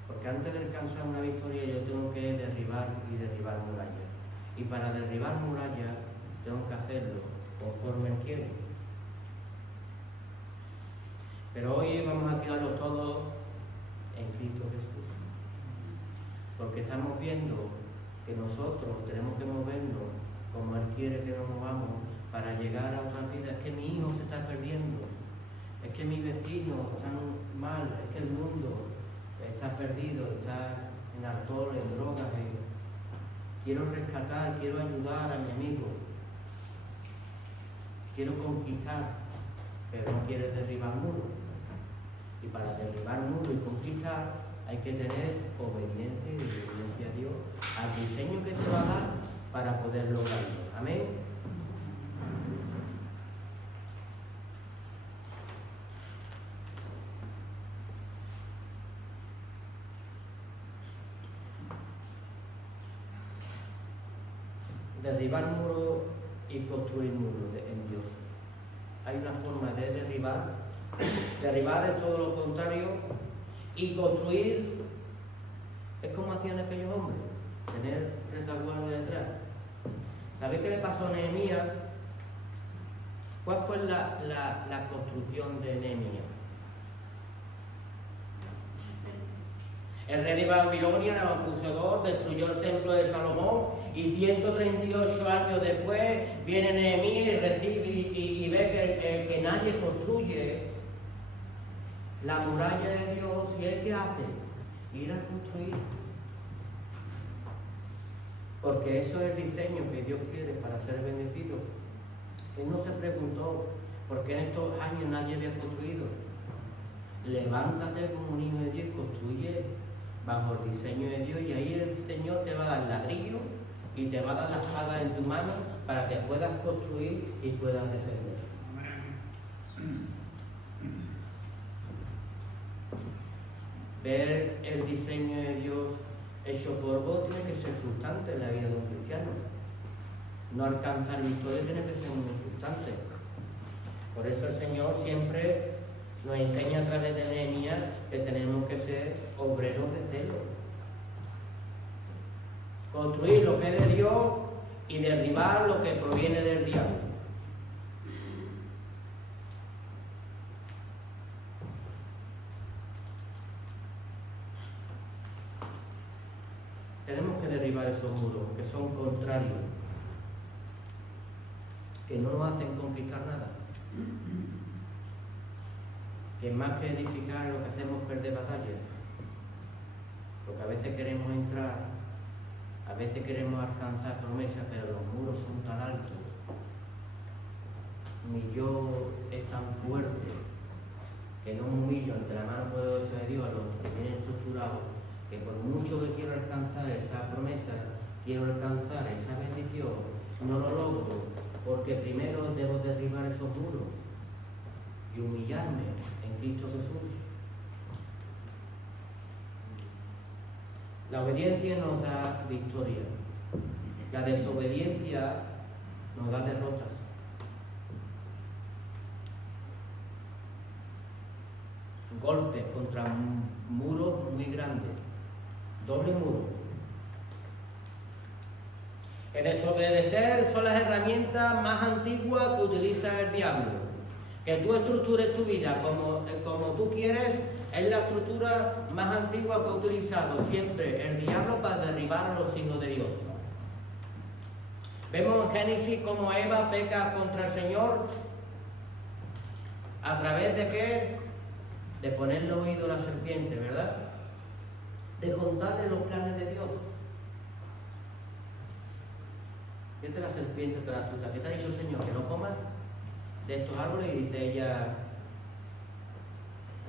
porque antes de alcanzar una victoria yo tengo que derribar murallas. Y para derribar murallas tengo que hacerlo conforme Él quiere. Pero hoy vamos a tirarlo todo en Cristo Jesús. Porque estamos viendo que nosotros tenemos que movernos como Él quiere que nos movamos para llegar a otra vida. Es que mi hijo se está perdiendo, es que mis vecinos están mal, es que el mundo está perdido, está en alcohol, en drogas. Quiero rescatar, quiero ayudar a mi amigo, quiero conquistar, pero no quiero derribar muros. Y para derribar muros y conquistar hay que tener obediencia y obediencia a Dios, al diseño que te va a dar para poder lograrlo. Amén. Derribar muros y construir muros en Dios. Hay una forma de derribar. Derribar es todo lo contrario. Y construir es como hacían aquellos hombres, tener retaguardia detrás. ¿Sabéis qué le pasó a Nehemías? ¿Cuál fue la construcción de Nehemías? El rey de Babilonia, Nabucodonosor, destruyó el templo de Salomón y 138 años después viene Nehemías y recibe y ve que nadie construye la muralla de Dios. ¿Y él qué hace? Ir a construir. Porque eso es el diseño que Dios quiere para ser bendecido. Él no se preguntó por qué en estos años nadie había construido. Levántate como un hijo de Dios y construye bajo el diseño de Dios, y ahí el Señor te va a dar ladrillo y te va a dar la espada en tu mano para que puedas construir y puedas defender. Ver el diseño de Dios hecho por vos tiene que ser frustrante en la vida de un cristiano. No alcanzar victoria tiene que ser muy frustrante. Por eso el Señor siempre nos enseña a través de Nehemías que tenemos que ser obreros de celo. Construir lo que es de Dios y derribar lo que proviene del diablo. Tenemos que derribar esos muros que son contrarios, que no nos hacen conquistar nada. Que más que edificar lo que hacemos es perder batallas. Porque a veces queremos entrar A veces queremos alcanzar promesas, pero los muros son tan altos. Mi yo es tan fuerte que no me humillo ante la mano poderosa de Dios a los que tienen estructurado, que por mucho que quiero alcanzar esa promesa, quiero alcanzar esa bendición, no lo logro, porque primero debo derribar esos muros y humillarme en Cristo Jesús. La obediencia nos da victoria, la desobediencia nos da derrotas. Golpes contra muros muy grandes, doble muro. El desobedecer son las herramientas más antiguas que utiliza el diablo. Que tú estructures tu vida como tú quieres es la estructura más antigua que ha utilizado siempre el diablo para derribar a los hijos de Dios. Vemos en Génesis cómo Eva peca contra el Señor. ¿A través de qué? De ponerle oído a la serpiente, ¿verdad? De contarle los planes de Dios. Fíjate la serpiente tan astuta. ¿Qué te ha dicho el Señor? Que no comas de estos árboles. Y dice ella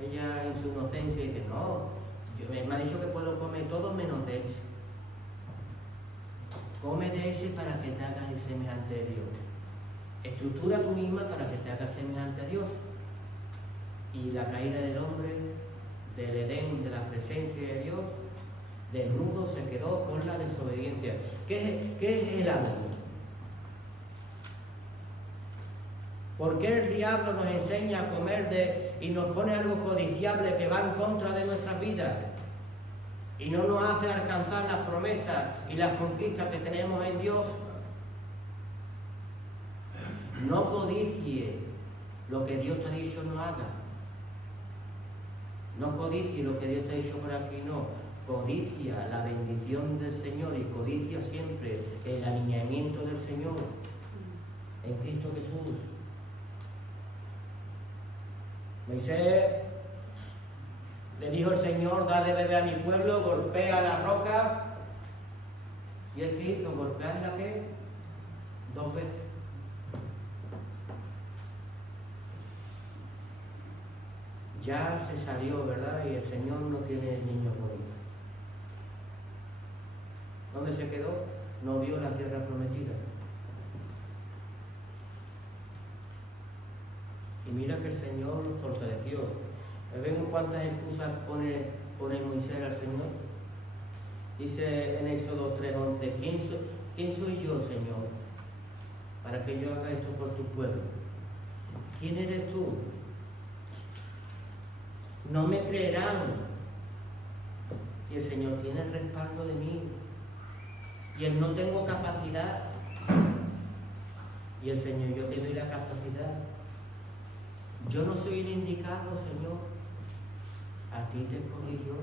en su inocencia, dice, no, me ha dicho que puedo comer todo menos de ese. Come de ese para que te hagas semejante a Dios. Estructura tú misma para que te hagas semejante a Dios. Y la caída del hombre, del Edén, de la presencia de Dios, desnudo se quedó por la desobediencia. ¿Qué es el ánimo? ¿Por qué el diablo nos enseña a comer y nos pone algo codiciable que va en contra de nuestras vidas? Y no nos hace alcanzar las promesas y las conquistas que tenemos en Dios. No codicie lo que Dios te ha dicho no haga. No codicie lo que Dios te ha dicho por aquí, no. Codicia la bendición del Señor y codicia siempre el alineamiento del Señor en Cristo Jesús. Moisés le dijo el Señor, dale beber a mi pueblo, golpea la roca. ¿Y él qué hizo? ¿Golpearla qué? 2 veces. Ya se salió, ¿verdad? Y el Señor no tiene niños bonitos. ¿Dónde se quedó? No vio la tierra prometida. Y mira que el Señor lo fortaleció. ¿Ven cuántas excusas pone Moisés al Señor? Dice en Éxodo 3:11, ¿quién soy yo, Señor, para que yo haga esto por tu pueblo? ¿Quién eres tú? No me creerán. Y el Señor tiene el respaldo de mí. Y Él no tengo capacidad. Y el Señor, yo te doy la capacidad. Yo no soy el indicado, Señor. A ti te escogí yo.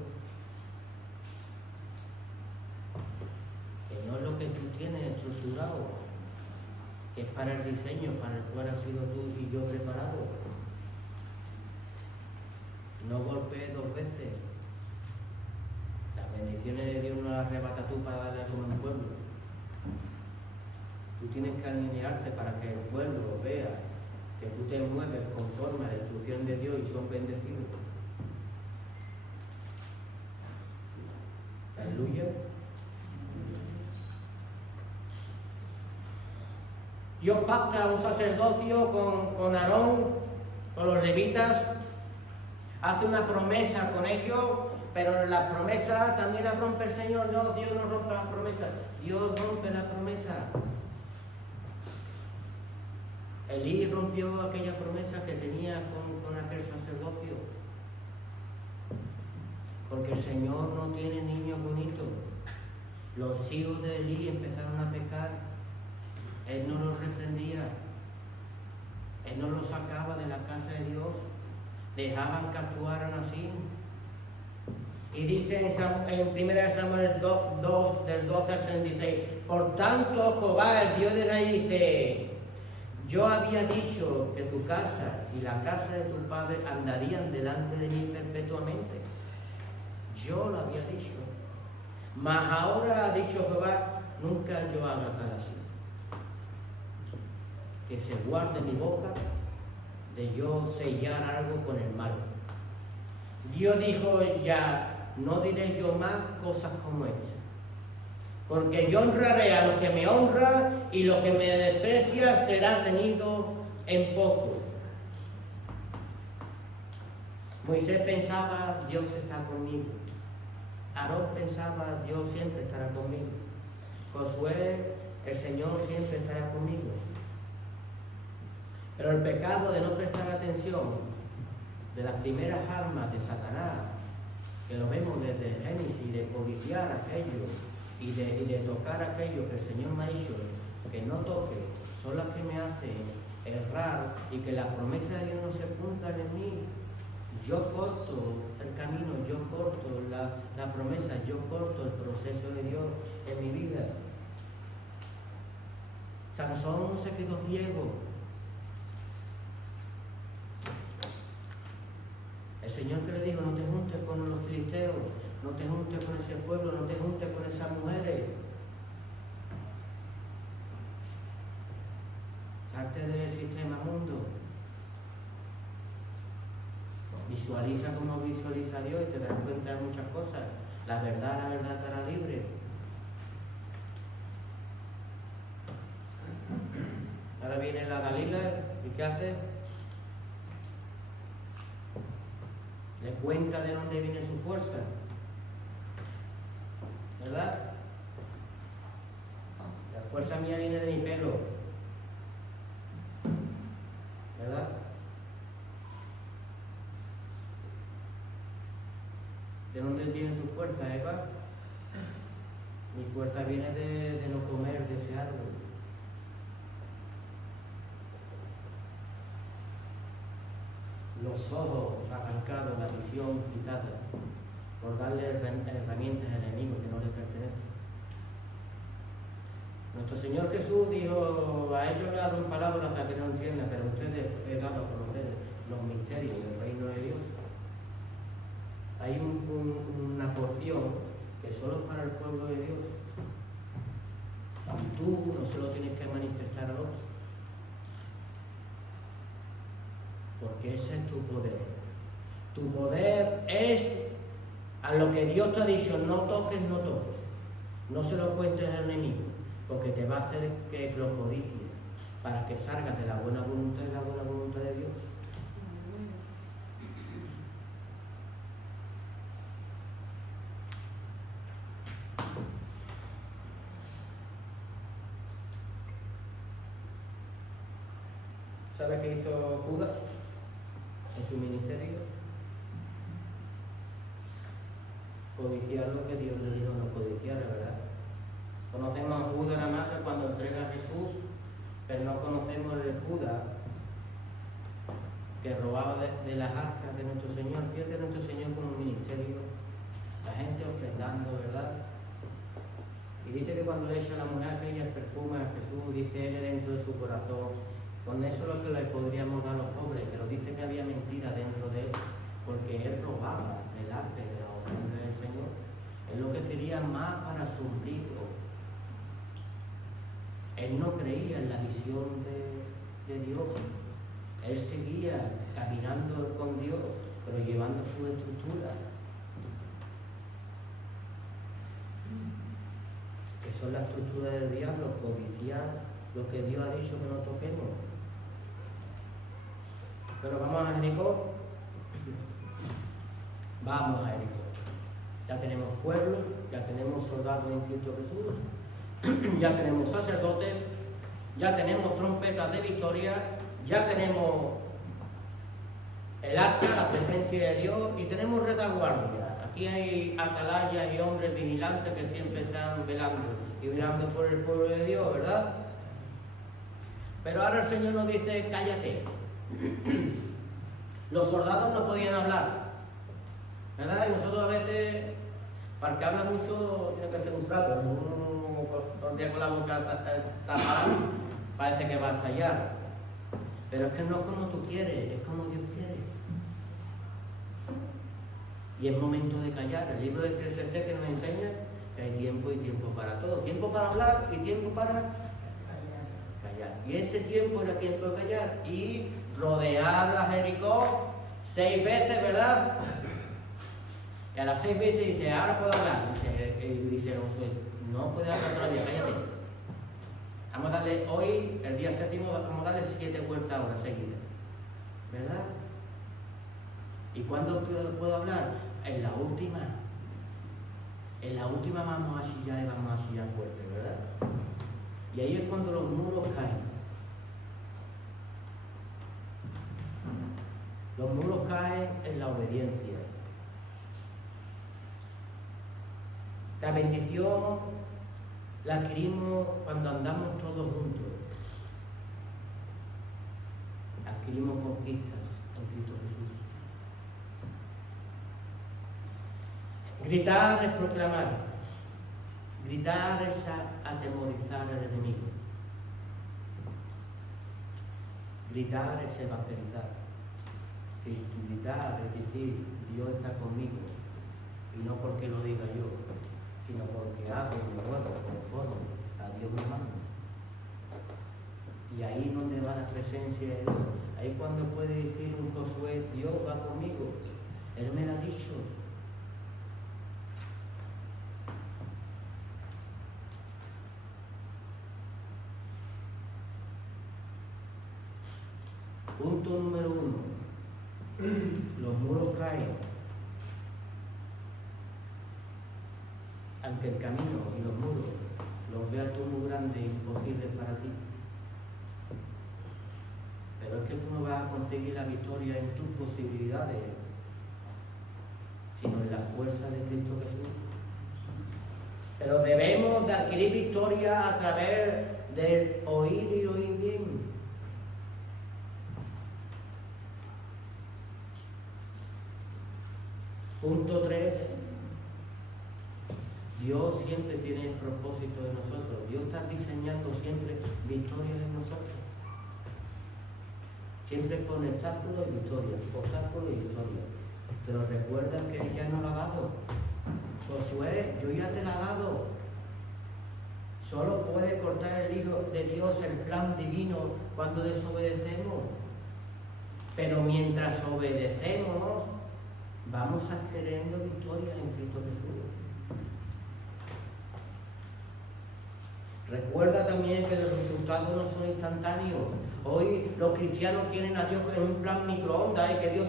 Que no es lo que tú tienes estructurado, que es para el diseño para el cual has sido tú y yo preparado. No golpees 2 veces. Las bendiciones de Dios no las arrebata tú para darle como un pueblo. Tú tienes que alinearte para que el pueblo vea que tú te mueves conforme a la instrucción de Dios y son bendecidos. Aleluya. Dios pacta un sacerdocio con Aarón, con los levitas, hace una promesa con ellos, pero la promesa también la rompe el Señor. No, Dios no rompe la promesa, Dios rompe la promesa. Elí rompió aquella promesa que tenía con aquel sacerdocio, porque el Señor no tiene niños bonitos. Los hijos de Elí empezaron a pecar, Él no los reprendía, Él no los sacaba de la casa de Dios, dejaban que actuaran así. Y dice en 1 Samuel 2, del 12 al 36, por tanto Jehová, el Dios de Israel, dice, yo había dicho que tu casa y la casa de tu padre andarían delante de mí perpetuamente. Yo lo había dicho. Mas ahora ha dicho Jehová, nunca yo haga tal así. Que se guarde mi boca de yo sellar algo con el mal. Dios dijo ya, no diré yo más cosas como estas. Porque yo honraré a los que me honran y lo que me desprecia será tenido en poco. Moisés pensaba, Dios está conmigo. Aarón pensaba, Dios siempre estará conmigo. Josué, el Señor siempre estará conmigo. Pero el pecado de no prestar atención, de las primeras armas de Satanás, que lo vemos desde Génesis, de codiciar aquello y de tocar aquello que el Señor me ha dicho que no toque, son las que me hacen errar y que la promesa de Dios no se cumpla en mí. Yo corto el camino, yo corto la promesa, yo corto el proceso de Dios en mi vida. Sansón se quedó ciego. El Señor que le dijo, no te juntes con los filisteos, no te juntes con ese pueblo, no te juntes con esas mujeres. Salte del sistema mundo. Visualiza como visualiza Dios y te darás cuenta de muchas cosas. La verdad te hará libre. Ahora viene la Dalila y ¿qué hace? Le cuenta de dónde viene su fuerza. ¿Verdad? La fuerza mía viene de mi pelo. ¿Verdad? ¿De dónde viene tu fuerza, Eva? Mi fuerza viene de no comer de ese árbol. Los ojos arrancados, la visión quitada, por darle herramientas al enemigo que no le pertenecen. Nuestro Señor Jesús dijo, a ellos le he dado en palabras para que no entiendan, pero a ustedes he dado a conocer los misterios del reino de Dios. Hay una porción que solo es para el pueblo de Dios. Y tú no se lo tienes que manifestar al otro. Porque ese es tu poder. Tu poder es a lo que Dios te ha dicho, no toques, no toques. No se lo cuentes al enemigo, porque te va a hacer que lo codicies, para que salgas de la buena voluntad y la buena voluntad de Dios. ¿Sabe qué hizo Judas en su ministerio? Codiciar lo que Dios le dijo no codiciar, ¿verdad? Conocemos a Judas nada más que cuando entrega a Jesús, pero no conocemos el Judas que robaba de las arcas de nuestro Señor. Fíjate nuestro Señor como un ministerio, la gente ofrendando, ¿verdad? Y dice que cuando le echa la mujer aquella el perfume a Jesús, dice él dentro de su corazón, con eso es lo que le podríamos dar a los pobres, pero dice que había mentira dentro de él, porque él robaba del arte de la ofrenda del Señor. Él lo que quería más para su ombligo. Él no creía en la visión de Dios. Él seguía caminando con Dios, pero llevando su estructura. Que son la estructura del diablo, codiciar lo que Dios ha dicho que no toquemos. Pero vamos a Jericó. Vamos a Jericó. Ya tenemos pueblo, ya tenemos soldados en Cristo Jesús, ya tenemos sacerdotes, ya tenemos trompetas de victoria, ya tenemos el arca, la presencia de Dios y tenemos retaguardia. Aquí hay atalayas y hombres vigilantes que siempre están velando y velando por el pueblo de Dios, ¿verdad? Pero ahora el Señor nos dice, cállate. Los soldados no podían hablar, ¿verdad? Y nosotros a veces, para que habla mucho, tiene que ser un plato. Un día con la boca tapada, parece que va a estallar. Pero es que no es como tú quieres, es como Dios quiere. Y es momento de callar. El libro de Eclesiastés que nos enseña que hay tiempo y tiempo para todo. Tiempo para hablar y tiempo para callar. Y ese tiempo era tiempo de callar. Y rodear a Jericó 6 veces, ¿verdad? Y a las 6 veces dice, ahora puedo hablar. Dice Josué, no puedes hablar todavía, cállate. Vamos a darle hoy, el día 7, vamos a darle 7 vueltas ahora seguidas. ¿Verdad? ¿Y cuándo puedo hablar? En la última. En la última vamos a chillar y vamos a chillar fuerte, ¿verdad? Y ahí es cuando los muros caen. Los muros caen en la obediencia. La bendición la adquirimos cuando andamos todos juntos. Adquirimos conquistas en Cristo Jesús. Gritar es proclamar. Gritar es atemorizar al enemigo. Gritar es evangelizar. Gritar es decir, Dios está conmigo. Y no porque lo diga yo, sino porque hago y me muevo conforme a Dios me manda. Y ahí donde va la presencia de Dios. Ahí cuando puede decir un Josué, Dios va conmigo. Él me lo ha dicho. Punto número 1. Los muros caen. Aunque el camino y los muros los veas tú muy grandes e imposibles para ti. Pero es que tú no vas a conseguir la victoria en tus posibilidades, sino en la fuerza de Cristo Jesús. Pero debemos de adquirir victoria a través del oír y oír bien. Punto 3. Dios siempre tiene el propósito de nosotros. Dios está diseñando siempre victorias en nosotros. Siempre pone obstáculos y victorias, obstáculos y victorias. Pero recuerda que Él ya nos lo ha dado. Josué, yo ya te la he dado. Solo puede cortar el Hijo de Dios el plan divino cuando desobedecemos. Pero mientras obedecemos, vamos adquiriendo victorias en Cristo Jesús. Recuerda también que los resultados no son instantáneos. Hoy los cristianos quieren a Dios en un plan microondas y que Dios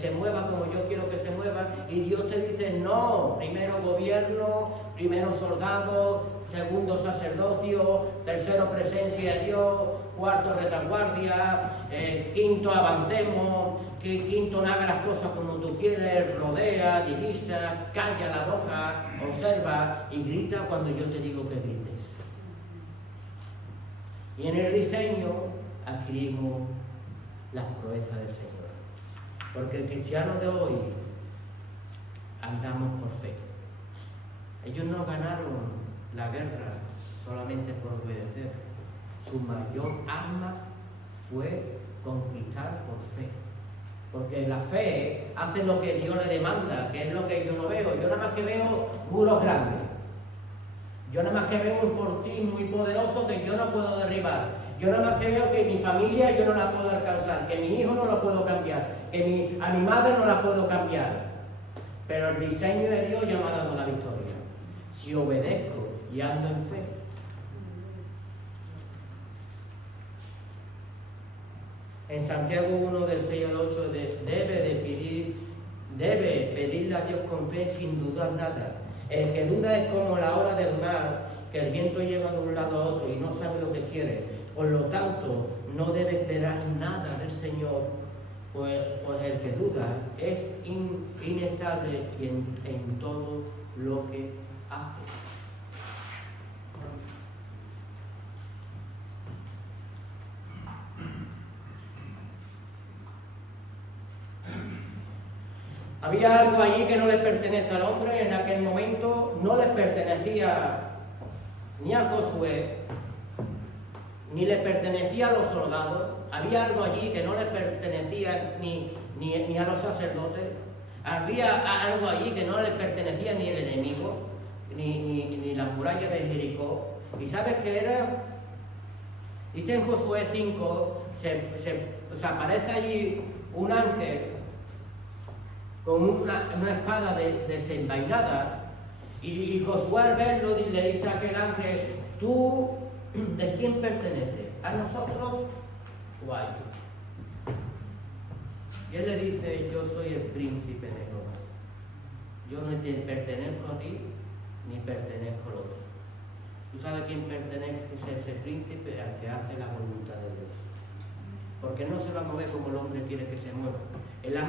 se mueva como yo quiero que se mueva. Y Dios te dice, no, primero gobierno, primero soldado, segundo sacerdocio, tercero presencia de Dios, cuarto retaguardia, quinto avancemos, quinto no haga las cosas como tú quieres, rodea, divisa, calla la boca, observa y grita cuando yo te digo que grites. Y en el diseño adquirimos las proezas del Señor. Porque el cristiano de hoy andamos por fe. Ellos no ganaron la guerra solamente por obedecer. Su mayor arma fue conquistar por fe. Porque la fe hace lo que Dios le demanda, que es lo que yo no veo. Yo nada más que veo muros grandes. Yo nada más que veo un fortín muy poderoso que yo no puedo derribar. Yo nada más que veo que mi familia yo no la puedo alcanzar, que mi hijo no lo puedo cambiar, que a mi madre no la puedo cambiar. Pero el diseño de Dios ya me ha dado la victoria. Si obedezco y ando en fe. En Santiago 1 del 6 al 8 debe pedirle a Dios con fe sin dudar nada. El que duda es como la ola del mar, que el viento lleva de un lado a otro y no sabe lo que quiere. Por lo tanto, no debe esperar nada del Señor, pues el que duda es inestable en todo lo que hace. Había algo allí que no le pertenece al hombre. En aquel momento no le pertenecía ni a Josué, ni le pertenecía a los soldados. Había algo allí que no le pertenecía ni a los sacerdotes. Había algo allí que no le pertenecía ni al enemigo. ni las murallas de Jericó. ¿Y sabes qué era? Dice en Josué 5, se aparece allí un ángel con una espada desenvainada, y Josué al verlo le dice a aquel ángel: ¿tú de quién perteneces? ¿A nosotros o a ellos? Y él le dice: yo soy el príncipe de Jehová. Yo no te pertenezco a ti, ni pertenezco al otro. ¿Tú sabes a quién pertenece ese príncipe? Al que hace la voluntad de Dios. Porque no se va a mover como el hombre quiere que se mueva. Él ha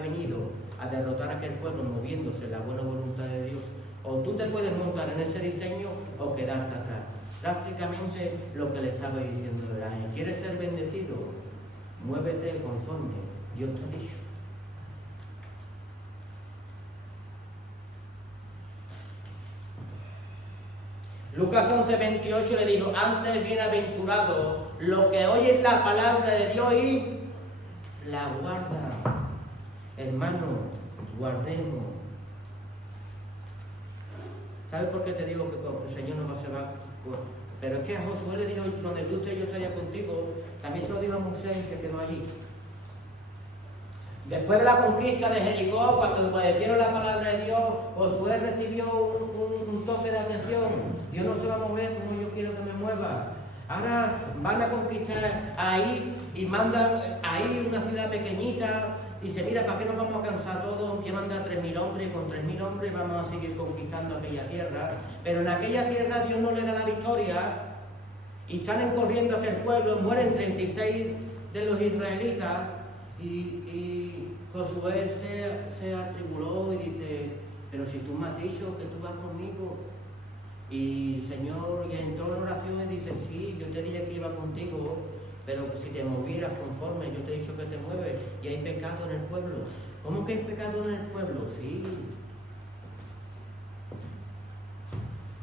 venido a derrotar a aquel pueblo moviéndose en la buena voluntad de Dios. O tú te puedes montar en ese diseño o quedarte atrás. Prácticamente lo que le estaba diciendo el ángel: ¿quieres ser bendecido? Muévete conforme Dios te ha dicho. Lucas 11:28 le dijo: antes bienaventurado lo que oyen la palabra de Dios y la guarda. Hermano, guardemos. ¿Sabes por qué te digo que el Señor no se va? Pero es que a Josué le dijo: donde tú estés yo estaría contigo. También se lo dijo a Moisés y se quedó allí. Después de la conquista de Jericó, cuando obedecieron la palabra de Dios, Josué recibió un toque de atención. Dios no se va a mover como yo quiero que me mueva. Ahora van a conquistar ahí y mandan ahí una ciudad pequeñita. Dice: mira, ¿para qué nos vamos a cansar todos? Ya manda 3.000 hombres, y con 3.000 hombres vamos a seguir conquistando aquella tierra. Pero en aquella tierra Dios no le da la victoria y salen corriendo aquel pueblo, mueren 36 de los israelitas y Josué se atribuló y dice: pero si tú me has dicho que tú vas conmigo. Y Señor, y entró en oración y dice: sí, yo te dije que iba contigo, pero si te movieras conforme, yo te he dicho que te mueves, y hay pecado en el pueblo. ¿Cómo que hay pecado en el pueblo? Sí.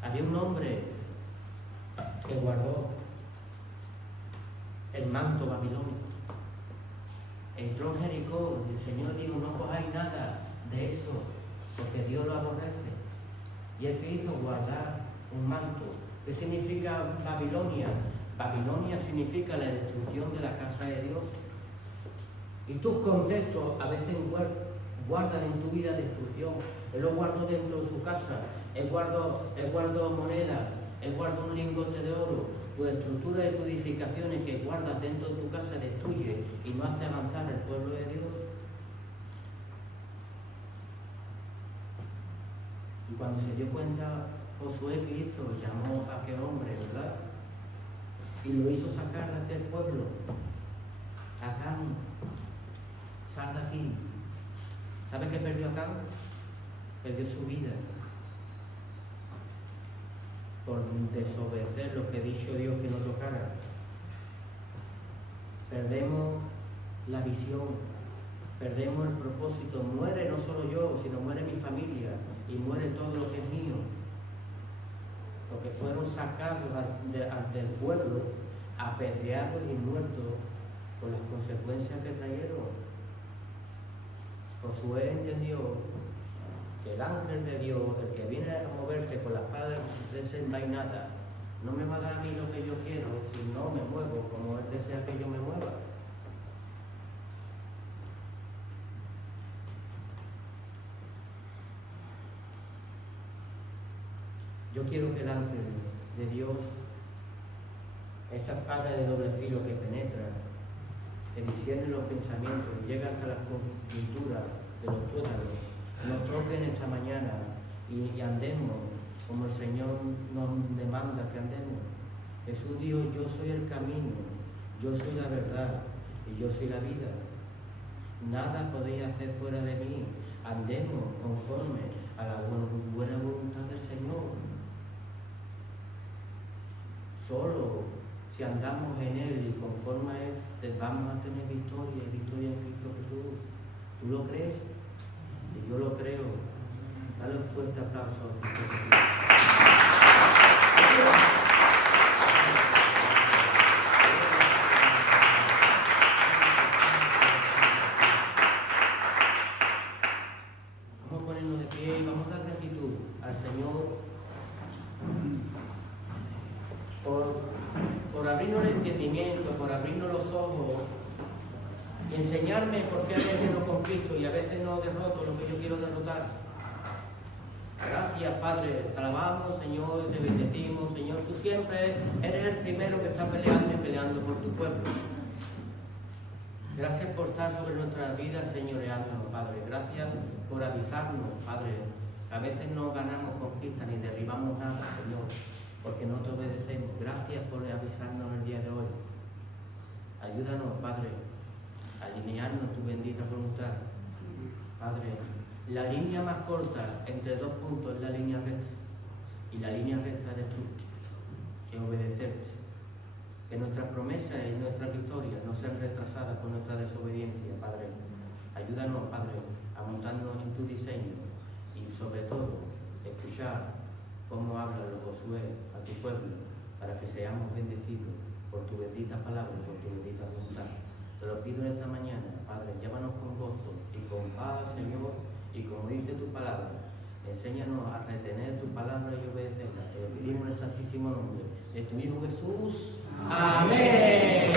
Había un hombre que guardó el manto babilónico. Entró en Jericó y el Señor dijo: no cojáis nada de eso, porque Dios lo aborrece. Y él que hizo guardar un manto. ¿Qué significa Babilonia? Babilonia significa la destrucción de la casa de Dios. Y tus conceptos a veces guardan en tu vida destrucción. Él lo guardó dentro de su casa. Él guardó monedas. Él guardó un lingote de oro. Tu estructura de tus edificaciones que guardas dentro de tu casa destruye y no hace avanzar el pueblo de Dios. Y cuando se dio cuenta Josué, ¿qué hizo? Llamó a aquel hombre, ¿verdad? Y lo hizo sacar de aquel pueblo. Acán, sal de aquí. ¿Sabe qué perdió Acán? Perdió su vida por desobedecer lo que ha dicho Dios que no tocara. Perdemos la visión, perdemos el propósito. Muere no solo yo, sino muere mi familia y muere todo lo que es mío. Los que fueron sacados del pueblo, apedreados y muertos por las consecuencias que trajeron. Josué entendió que el ángel de Dios, el que viene a moverse con la espada desenvainada, no me va a dar a mí lo que yo quiero si no me muevo como él desea que yo me mueva. Yo quiero que el ángel de Dios, esa espada de doble filo que penetra, que discierne los pensamientos y llega hasta las pinturas de los tuétanos, nos toque en esta mañana y andemos como el Señor nos demanda que andemos. Jesús dijo: yo soy el camino, yo soy la verdad y yo soy la vida. Nada podéis hacer fuera de mí. Andemos conforme a la buena voluntad del Señor. Solo si andamos en Él y conforme a Él, vamos a tener victoria y victoria en Cristo Jesús. ¿Tú lo crees? Y yo lo creo. Dale un fuerte aplauso a Cristo Jesús. Vamos a ponernos de pie y vamos a dar gratitud al Señor y enseñarme por qué a veces no conquisto y a veces no derroto lo que yo quiero derrotar. Gracias, Padre, te alabamos, Señor, te bendecimos, Señor, tú siempre eres el primero que está peleando y peleando por tu pueblo. Gracias por estar sobre nuestras vidas, señoreándonos, Padre. Gracias por avisarnos, Padre. A veces no ganamos conquistas ni derribamos nada, Señor, porque no te obedecemos. Gracias por avisarnos el día de hoy. Ayúdanos, Padre, a alinearnos tu bendita voluntad. Padre, la línea más corta entre dos puntos es la línea recta. Y la línea recta eres tú, que obedecerte. Que nuestras promesas y nuestras victorias no sean retrasadas por nuestra desobediencia, Padre. Ayúdanos, Padre, a montarnos en tu diseño y sobre todo escuchar cómo habla los Josué a tu pueblo para que seamos bendecidos por tu bendita palabra y por tu bendita voluntad. Te lo pido en esta mañana, Padre, llévanos con gozo y con paz, Señor, y como dice tu palabra, enséñanos a retener tu palabra y obedecerla. Te lo pedimos en el santísimo nombre de tu Hijo Jesús. Amén.